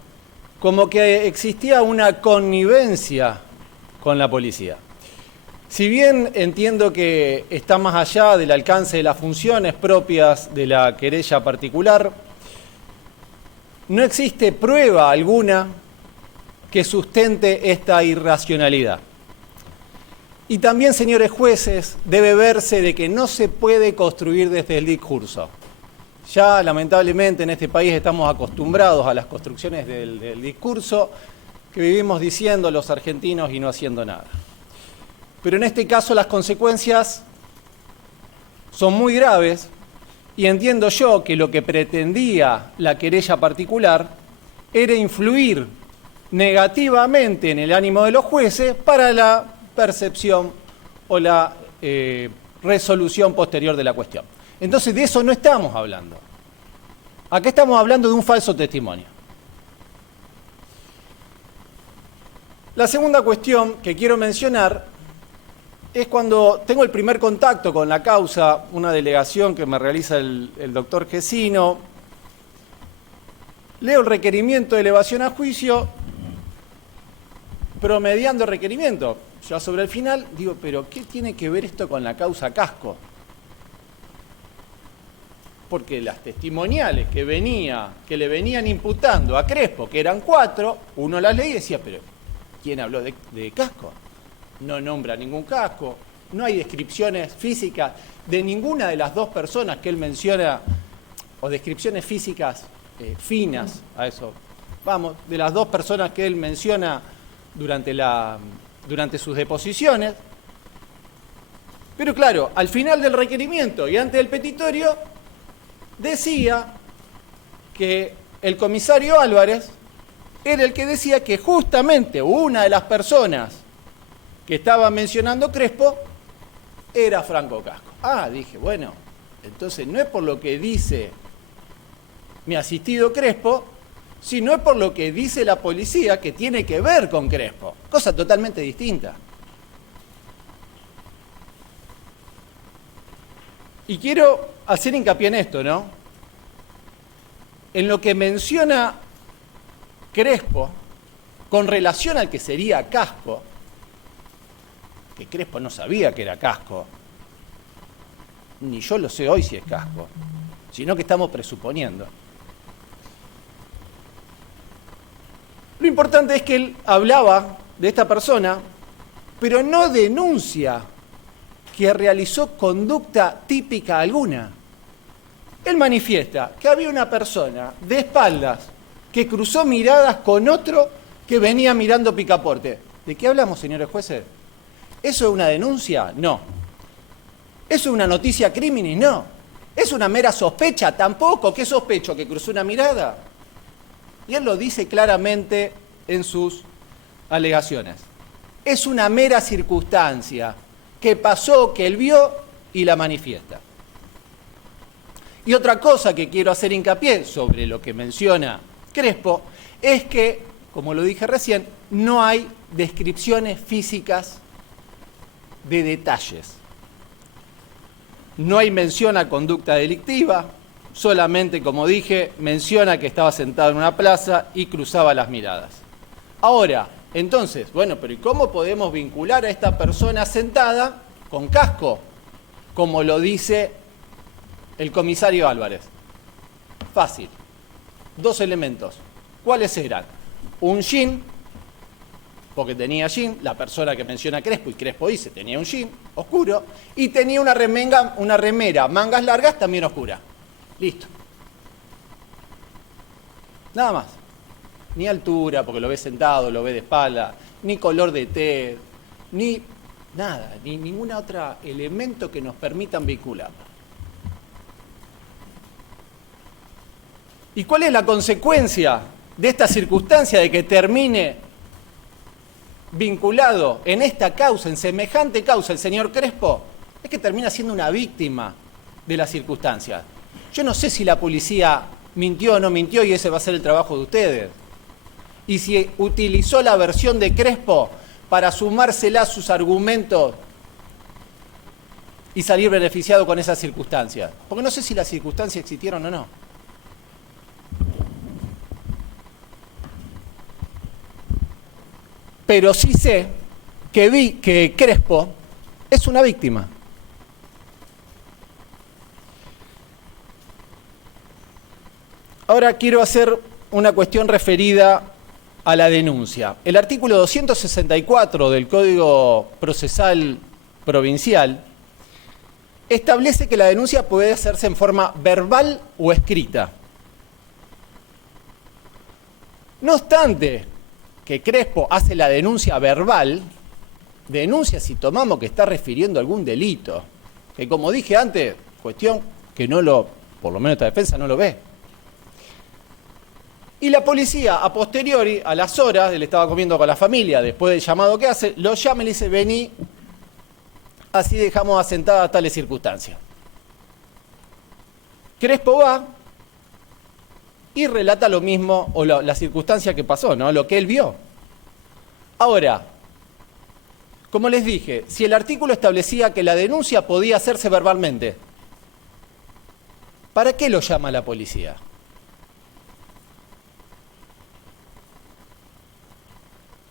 como que existía una connivencia con la policía. Si bien entiendo que está más allá del alcance de las funciones propias de la querella particular, no existe prueba alguna que sustente esta irracionalidad. Y también, señores jueces, debe verse de que no se puede construir desde el discurso. Ya, lamentablemente, en este país estamos acostumbrados a las construcciones del discurso que vivimos diciendo los argentinos y no haciendo nada. pero en este caso las consecuencias son muy graves y entiendo yo que lo que pretendía la querella particular era influir negativamente en el ánimo de los jueces para la percepción o la resolución posterior de la cuestión. Entonces, de eso no estamos hablando. Acá estamos hablando de un falso testimonio. La segunda cuestión que quiero mencionar es cuando tengo el primer contacto con la causa, una delegación que me realiza el doctor Gesino, leo el requerimiento de elevación a juicio, promediando el requerimiento. Ya sobre el final digo, pero ¿qué tiene que ver esto con la causa Casco? Porque las testimoniales que le venían imputando a Crespo, que eran 4, uno las leía y decía, pero ¿quién habló de Casco? No nombra ningún casco, no hay descripciones físicas de ninguna de las dos personas que él menciona, o descripciones físicas finas a eso. Vamos, de las dos personas que él menciona durante sus deposiciones. Pero claro, al final del requerimiento y antes del petitorio, decía que el comisario Álvarez era el que decía que justamente una de las personas que estaba mencionando Crespo era Franco Casco. Ah, dije, bueno, entonces no es por lo que dice mi asistido Crespo, sino es por lo que dice la policía que tiene que ver con Crespo. Cosa totalmente distinta. Y quiero hacer hincapié en esto, ¿no? En lo que menciona Crespo con relación al que sería Casco, que Crespo no sabía que era Casco, ni yo lo sé hoy si es Casco, sino que estamos presuponiendo. Lo importante es que él hablaba de esta persona, pero no denuncia que realizó conducta típica alguna. Él manifiesta que había una persona de espaldas que cruzó miradas con otro que venía mirando picaporte. ¿De qué hablamos, señores jueces? ¿Eso es una denuncia? No. ¿Eso es una noticia criminis? No. ¿Es una mera sospecha? Tampoco. ¿Qué sospecho? ¿Que cruzó una mirada? Y él lo dice claramente en sus alegaciones. Es una mera circunstancia que pasó, que él vio y la manifiesta. Y otra cosa que quiero hacer hincapié sobre lo que menciona Crespo es que, como lo dije recién, no hay descripciones físicas de detalles. No hay mención a conducta delictiva, solamente, como dije, menciona que estaba sentado en una plaza y cruzaba las miradas. Ahora, entonces, bueno, pero ¿y cómo podemos vincular a esta persona sentada con Casco? Como lo dice el comisario Álvarez. Fácil. 2 elementos. ¿Cuáles eran? Un jean, porque tenía jean, la persona que menciona Crespo, y Crespo dice, tenía un jean oscuro, y tenía una remera, mangas largas, también oscura. Listo. Nada más. Ni altura, porque lo ve sentado, lo ve de espalda, ni color de tez, ni nada, ni ningún otro elemento que nos permitan vincularlo. ¿Y cuál es la consecuencia de esta circunstancia de que termine vinculado en esta causa, en semejante causa, el señor Crespo? Es que termina siendo una víctima de las circunstancias. Yo no sé si la policía mintió o no mintió, y ese va a ser el trabajo de ustedes. Y si utilizó la versión de Crespo para sumársela a sus argumentos y salir beneficiado con esas circunstancias. Porque no sé si las circunstancias existieron o no. Pero sí sé que Crespo es una víctima. Ahora quiero hacer una cuestión referida a la denuncia. El artículo 264 del Código Procesal Provincial establece que la denuncia puede hacerse en forma verbal o escrita. No obstante que Crespo hace la denuncia verbal, denuncia si tomamos que está refiriendo a algún delito, que como dije antes, cuestión que por lo menos esta defensa no lo ve. Y la policía, a posteriori, a las horas, él estaba comiendo con la familia, después del llamado que hace, lo llama y le dice, vení, así dejamos asentadas tales circunstancias. Crespo va y relata lo mismo, o la circunstancia que pasó, ¿no? Lo que él vio. Ahora, como les dije, si el artículo establecía que la denuncia podía hacerse verbalmente, ¿para qué lo llama la policía?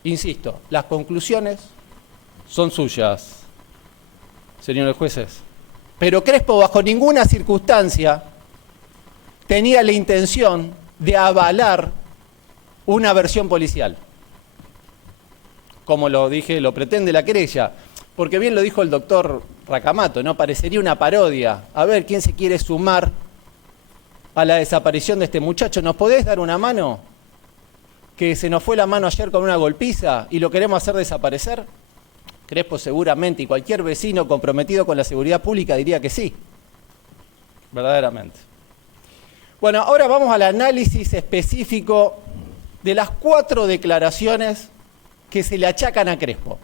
Insisto, las conclusiones son suyas, señores jueces. Pero Crespo bajo ninguna circunstancia tenía la intención de avalar una versión policial. Como lo dije, lo pretende la querella. Porque bien lo dijo el doctor Racamato, ¿no? Parecería una parodia. A ver, ¿quién se quiere sumar a la desaparición de este muchacho? ¿Nos podés dar una mano? Que se nos fue la mano ayer con una golpiza y lo queremos hacer desaparecer. Crespo seguramente, y cualquier vecino comprometido con la seguridad pública diría que sí. Verdaderamente. Bueno, ahora vamos al análisis específico de las 4 declaraciones que se le achacan a Crespo.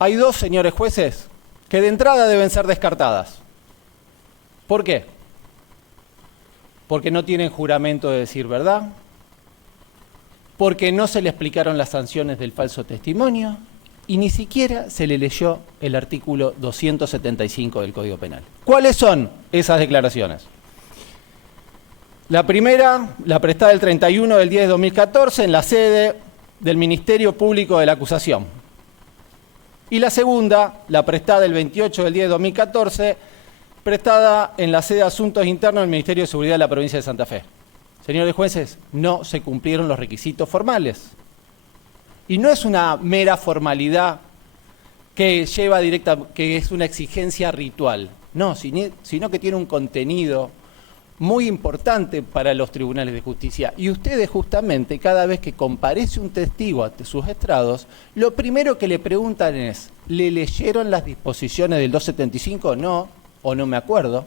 Hay 2, señores jueces, que de entrada deben ser descartadas. ¿Por qué? Porque no tienen juramento de decir verdad, porque no se le explicaron las sanciones del falso testimonio y ni siquiera se le leyó el artículo 275 del Código Penal. ¿Cuáles son esas declaraciones? La primera, la prestada el 31 del 10 de 2014 en la sede del Ministerio Público de la Acusación. Y la segunda, la prestada el 28 del 10 de 2014, prestada en la sede de Asuntos Internos del Ministerio de Seguridad de la provincia de Santa Fe. Señores jueces, no se cumplieron los requisitos formales. Y no es una mera formalidad que lleva que es una exigencia ritual. No, sino que tiene un contenido muy importante para los tribunales de justicia. Y ustedes justamente, cada vez que comparece un testigo ante sus estrados, lo primero que le preguntan es, ¿le leyeron las disposiciones del 275? No, o no me acuerdo.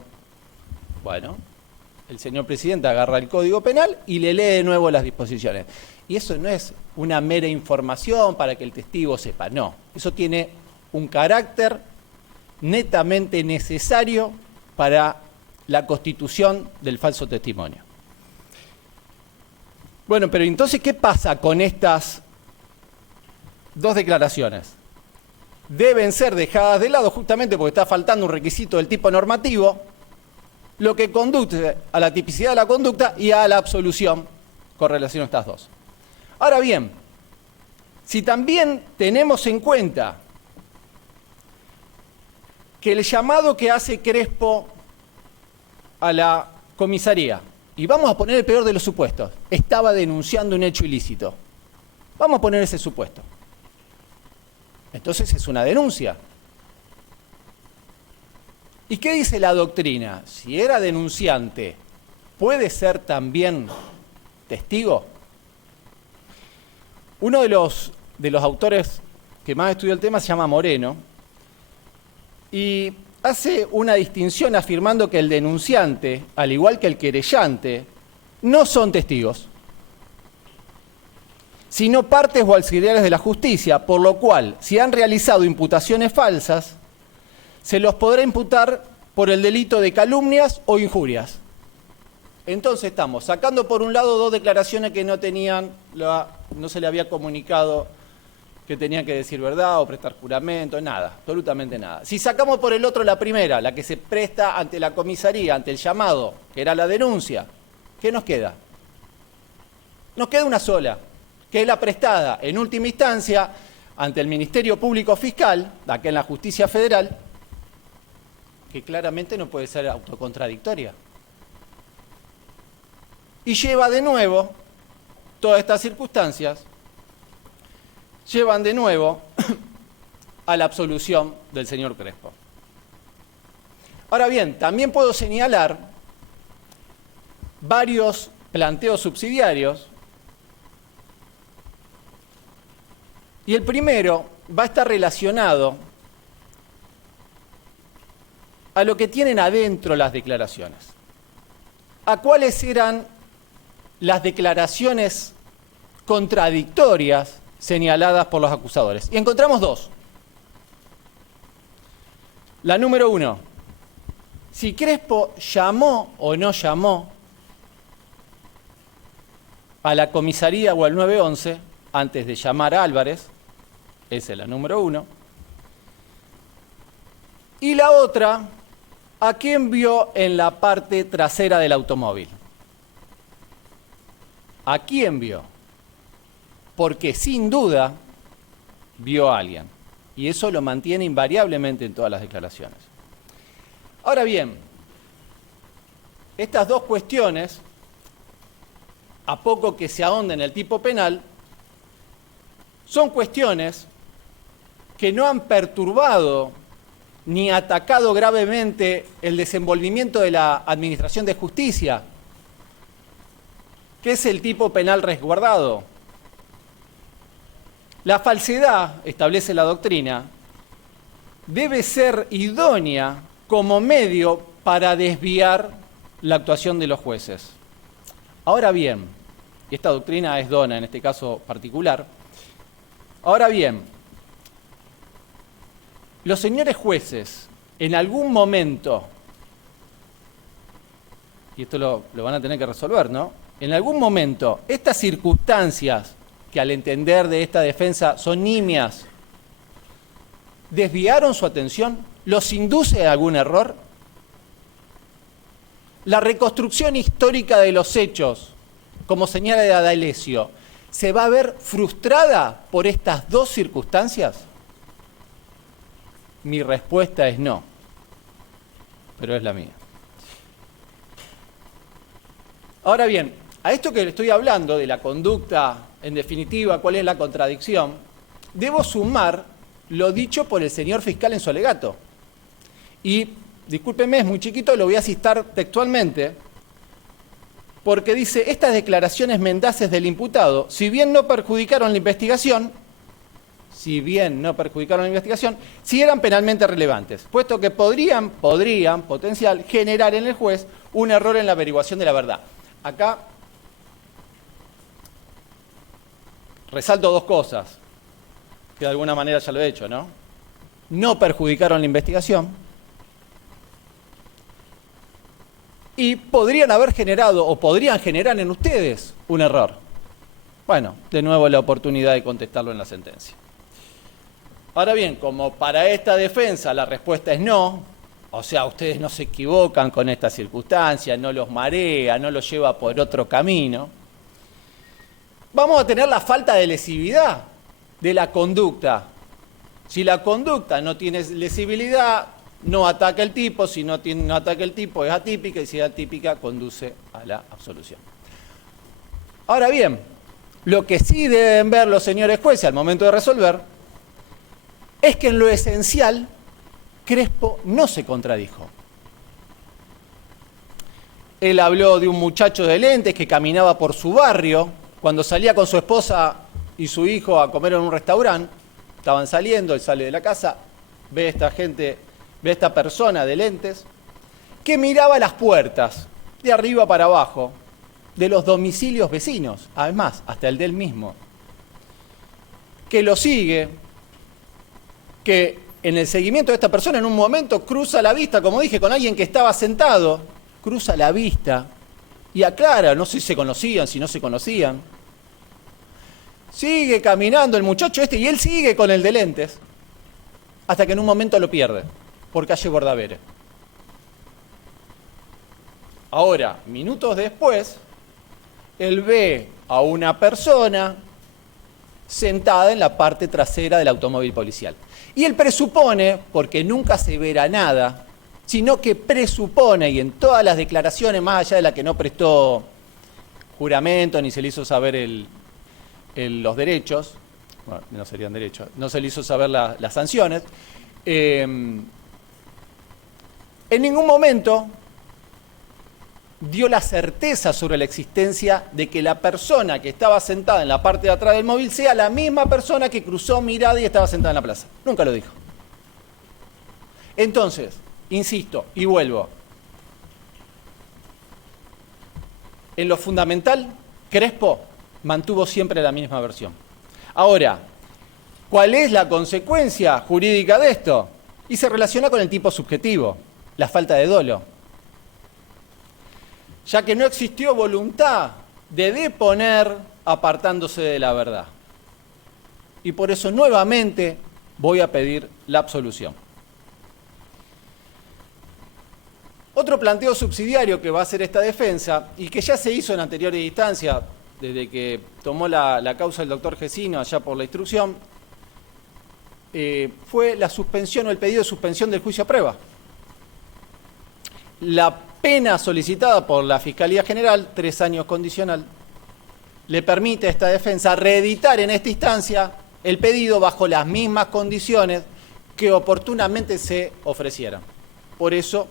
Bueno, el señor presidente agarra el Código Penal y le lee de nuevo las disposiciones. Y eso no es una mera información para que el testigo sepa, no. Eso tiene un carácter netamente necesario para la constitución del falso testimonio. Bueno, pero entonces, ¿qué pasa con estas 2 declaraciones? Deben ser dejadas de lado justamente porque está faltando un requisito del tipo normativo, lo que conduce a la tipicidad de la conducta y a la absolución con relación a estas 2. Ahora bien, si también tenemos en cuenta que el llamado que hace Crespo a la comisaría, y vamos a poner el peor de los supuestos, estaba denunciando un hecho ilícito. Vamos a poner ese supuesto. Entonces es una denuncia. ¿Y qué dice la doctrina? Si era denunciante, ¿puede ser también testigo? Uno de los autores que más estudió el tema se llama Moreno y hace una distinción afirmando que el denunciante, al igual que el querellante, no son testigos, sino partes o auxiliares de la justicia, por lo cual, si han realizado imputaciones falsas, se los podrá imputar por el delito de calumnias o injurias. Entonces estamos sacando por un lado 2 declaraciones que no se le había comunicado que tenían que decir verdad o prestar juramento, nada, absolutamente nada. Si sacamos por el otro la primera, la que se presta ante la comisaría, ante el llamado, que era la denuncia, ¿qué nos queda? Nos queda una sola, que es la prestada en última instancia ante el Ministerio Público Fiscal, acá en la Justicia Federal, que claramente no puede ser autocontradictoria. Y lleva de nuevo, todas estas circunstancias, llevan de nuevo a la absolución del señor Crespo. Ahora bien, también puedo señalar varios planteos subsidiarios Y el primero va a estar relacionado a lo que tienen adentro las declaraciones. ¿A cuáles eran las declaraciones contradictorias señaladas por los acusadores? Y encontramos dos. La número 1, si Crespo llamó o no llamó a la comisaría o al 911 antes de llamar a Álvarez, esa es la número 1. Y la otra, ¿a quién vio en la parte trasera del automóvil? ¿A quién vio? Porque sin duda vio a alguien. Y eso lo mantiene invariablemente en todas las declaraciones. Ahora bien, estas dos cuestiones, a poco que se ahonde en el tipo penal, son cuestiones que no han perturbado ni atacado gravemente el desenvolvimiento de la Administración de Justicia, que es el tipo penal resguardado. La falsedad, establece la doctrina, debe ser idónea como medio para desviar la actuación de los jueces. Ahora bien, esta doctrina es dona en este caso particular. Ahora bien, los señores jueces, en algún momento, y esto lo van a tener que resolver, ¿no? En algún momento, estas circunstancias que al entender de esta defensa son nimias, ¿desviaron su atención? ¿Los induce a algún error? La reconstrucción histórica de los hechos, como señala de D'Alessio, ¿se va a ver frustrada por estas dos circunstancias? Mi respuesta es no, pero es la mía. Ahora bien, a esto que le estoy hablando de la conducta, en definitiva, cuál es la contradicción, debo sumar lo dicho por el señor fiscal en su alegato. Y, discúlpeme, es muy chiquito, lo voy a citar textualmente, porque dice, estas declaraciones mendaces del imputado, si bien no perjudicaron la investigación, sí eran penalmente relevantes, puesto que podrían potencial, generar en el juez un error en la averiguación de la verdad. Acá resalto dos cosas, que de alguna manera ya lo he hecho, ¿no? No perjudicaron la investigación y podrían haber generado o podrían generar en ustedes un error. Bueno, de nuevo la oportunidad de contestarlo en la sentencia. Ahora bien, como para esta defensa la respuesta es no, o sea, ustedes no se equivocan con esta circunstancia, no los marea, no los lleva por otro camino, vamos a tener la falta de lesividad de la conducta. Si la conducta no tiene lesibilidad, no ataca el tipo, si no ataca el tipo es atípica, y si es atípica conduce a la absolución. Ahora bien, lo que sí deben ver los señores jueces al momento de resolver es que en lo esencial Crespo no se contradijo. Él habló de un muchacho de lentes que caminaba por su barrio cuando salía con su esposa y su hijo a comer en un restaurante. Estaban saliendo, él sale de la casa, ve a esta gente, ve a esta persona de lentes que miraba las puertas de arriba para abajo de los domicilios vecinos, además, hasta el del mismo, que lo sigue, que en el seguimiento de esta persona en un momento cruza la vista, como dije, con alguien que estaba sentado, cruza la vista y aclara, no sé si se conocían, si no se conocían. Sigue caminando el muchacho este y él sigue con el de lentes, hasta que en un momento lo pierde, por calle Bordavere. Ahora, minutos después, él ve a una persona sentada en la parte trasera del automóvil policial. Y él presupone, porque nunca se verá nada, sino que presupone, y en todas las declaraciones, más allá de la que no prestó juramento ni se le hizo saber los derechos, bueno, no serían derechos, no se le hizo saber las sanciones, en ningún momento dio la certeza sobre la existencia de que la persona que estaba sentada en la parte de atrás del móvil sea la misma persona que cruzó mirada y estaba sentada en la plaza. Nunca lo dijo. Entonces, insisto y vuelvo. En lo fundamental, Crespo mantuvo siempre la misma versión. Ahora, ¿cuál es la consecuencia jurídica de esto? Y se relaciona con el tipo subjetivo, la falta de dolo. Ya que no existió voluntad de deponer apartándose de la verdad. Y por eso nuevamente voy a pedir la absolución. Otro planteo subsidiario que va a hacer esta defensa, y que ya se hizo en anteriores instancias, desde que tomó la causa el doctor Gesino allá por la instrucción, fue la suspensión o el pedido de suspensión del juicio a prueba. La pena solicitada por la Fiscalía General, 3 años condicional, le permite a esta defensa reeditar en esta instancia el pedido bajo las mismas condiciones que oportunamente se ofrecieran. Por eso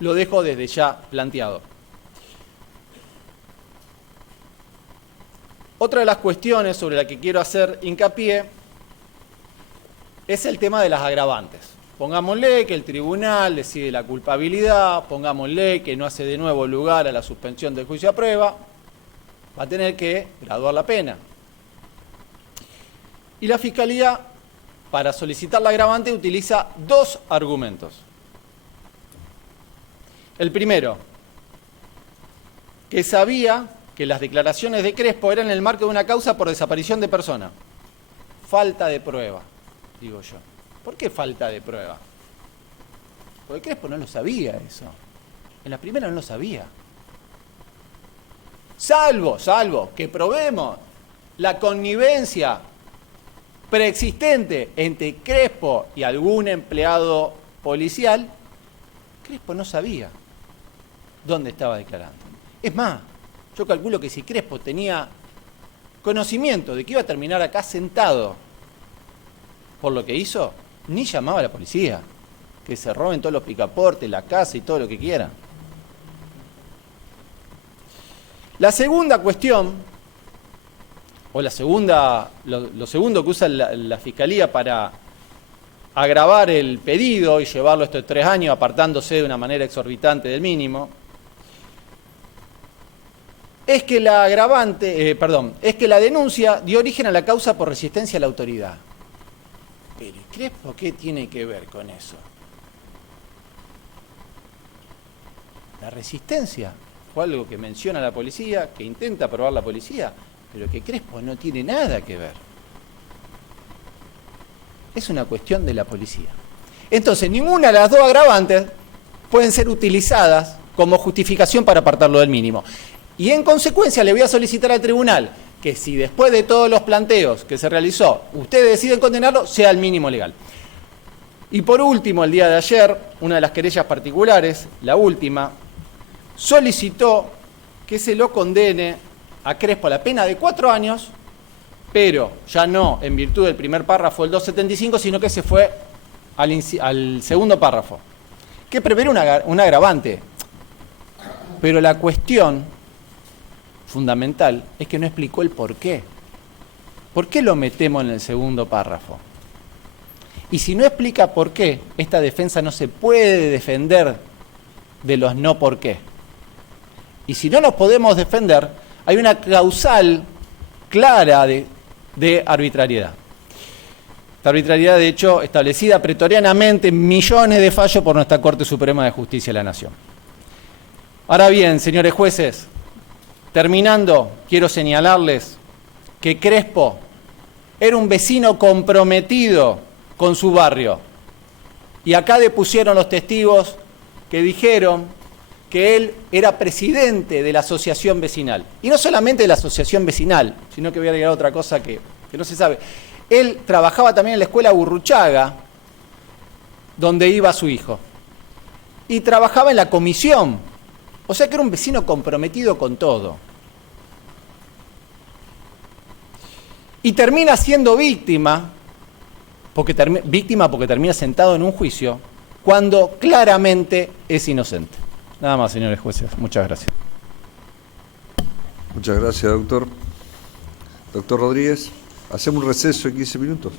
lo dejo desde ya planteado. Otra de las cuestiones sobre la que quiero hacer hincapié es el tema de las agravantes. Pongámosle que el tribunal decide la culpabilidad, pongámosle que no hace de nuevo lugar a la suspensión del juicio a prueba, va a tener que graduar la pena. Y la Fiscalía, para solicitar la agravante, utiliza 2 argumentos. El primero, que sabía que las declaraciones de Crespo eran en el marco de una causa por desaparición de persona. Falta de prueba, digo yo. ¿Por qué falta de prueba? Porque Crespo no lo sabía eso. En la primera no lo sabía. Salvo que probemos la connivencia preexistente entre Crespo y algún empleado policial, Crespo no sabía dónde estaba declarando. Es más, yo calculo que si Crespo tenía conocimiento de que iba a terminar acá sentado por lo que hizo, ni llamaba a la policía, que se roben todos los picaportes, la casa y todo lo que quieran. La segunda cuestión, o lo segundo que usa la Fiscalía para agravar el pedido y llevarlo estos 3 años apartándose de una manera exorbitante del mínimo, es que la denuncia dio origen a la causa por resistencia a la autoridad. Pero Crespo, ¿qué tiene que ver con eso? La resistencia fue algo que menciona la policía, que intenta probar la policía, pero que Crespo no tiene nada que ver. Es una cuestión de la policía. Entonces, ninguna de las 2 agravantes pueden ser utilizadas como justificación para apartarlo del mínimo. Y en consecuencia le voy a solicitar al tribunal que si después de todos los planteos que se realizó, ustedes deciden condenarlo, sea el mínimo legal. Y por último, el día de ayer, una de las querellas particulares, la última, solicitó que se lo condene a Crespo a la pena de 4 años, pero ya no en virtud del primer párrafo del 275, sino que se fue al segundo párrafo, que prevé un agravante. Pero la cuestión fundamental es que no explicó el por qué. ¿Por qué lo metemos en el segundo párrafo? Y si no explica por qué, esta defensa no se puede defender de los no por qué. Y si no nos podemos defender, hay una causal clara de arbitrariedad. Esta arbitrariedad, de hecho, establecida pretorianamente en millones de fallos por nuestra Corte Suprema de Justicia de la Nación. Ahora bien, señores jueces, terminando, quiero señalarles que Crespo era un vecino comprometido con su barrio. Y acá depusieron los testigos que dijeron que él era presidente de la asociación vecinal. Y no solamente de la asociación vecinal, sino que voy a agregar otra cosa que no se sabe. Él trabajaba también en la escuela Burruchaga, donde iba su hijo. Y trabajaba en la comisión. O sea que era un vecino comprometido con todo. Y termina siendo víctima porque termina sentado en un juicio cuando claramente es inocente. Nada más, señores jueces. Muchas gracias. Muchas gracias, doctor. Doctor Rodríguez, hacemos un receso de 15 minutos.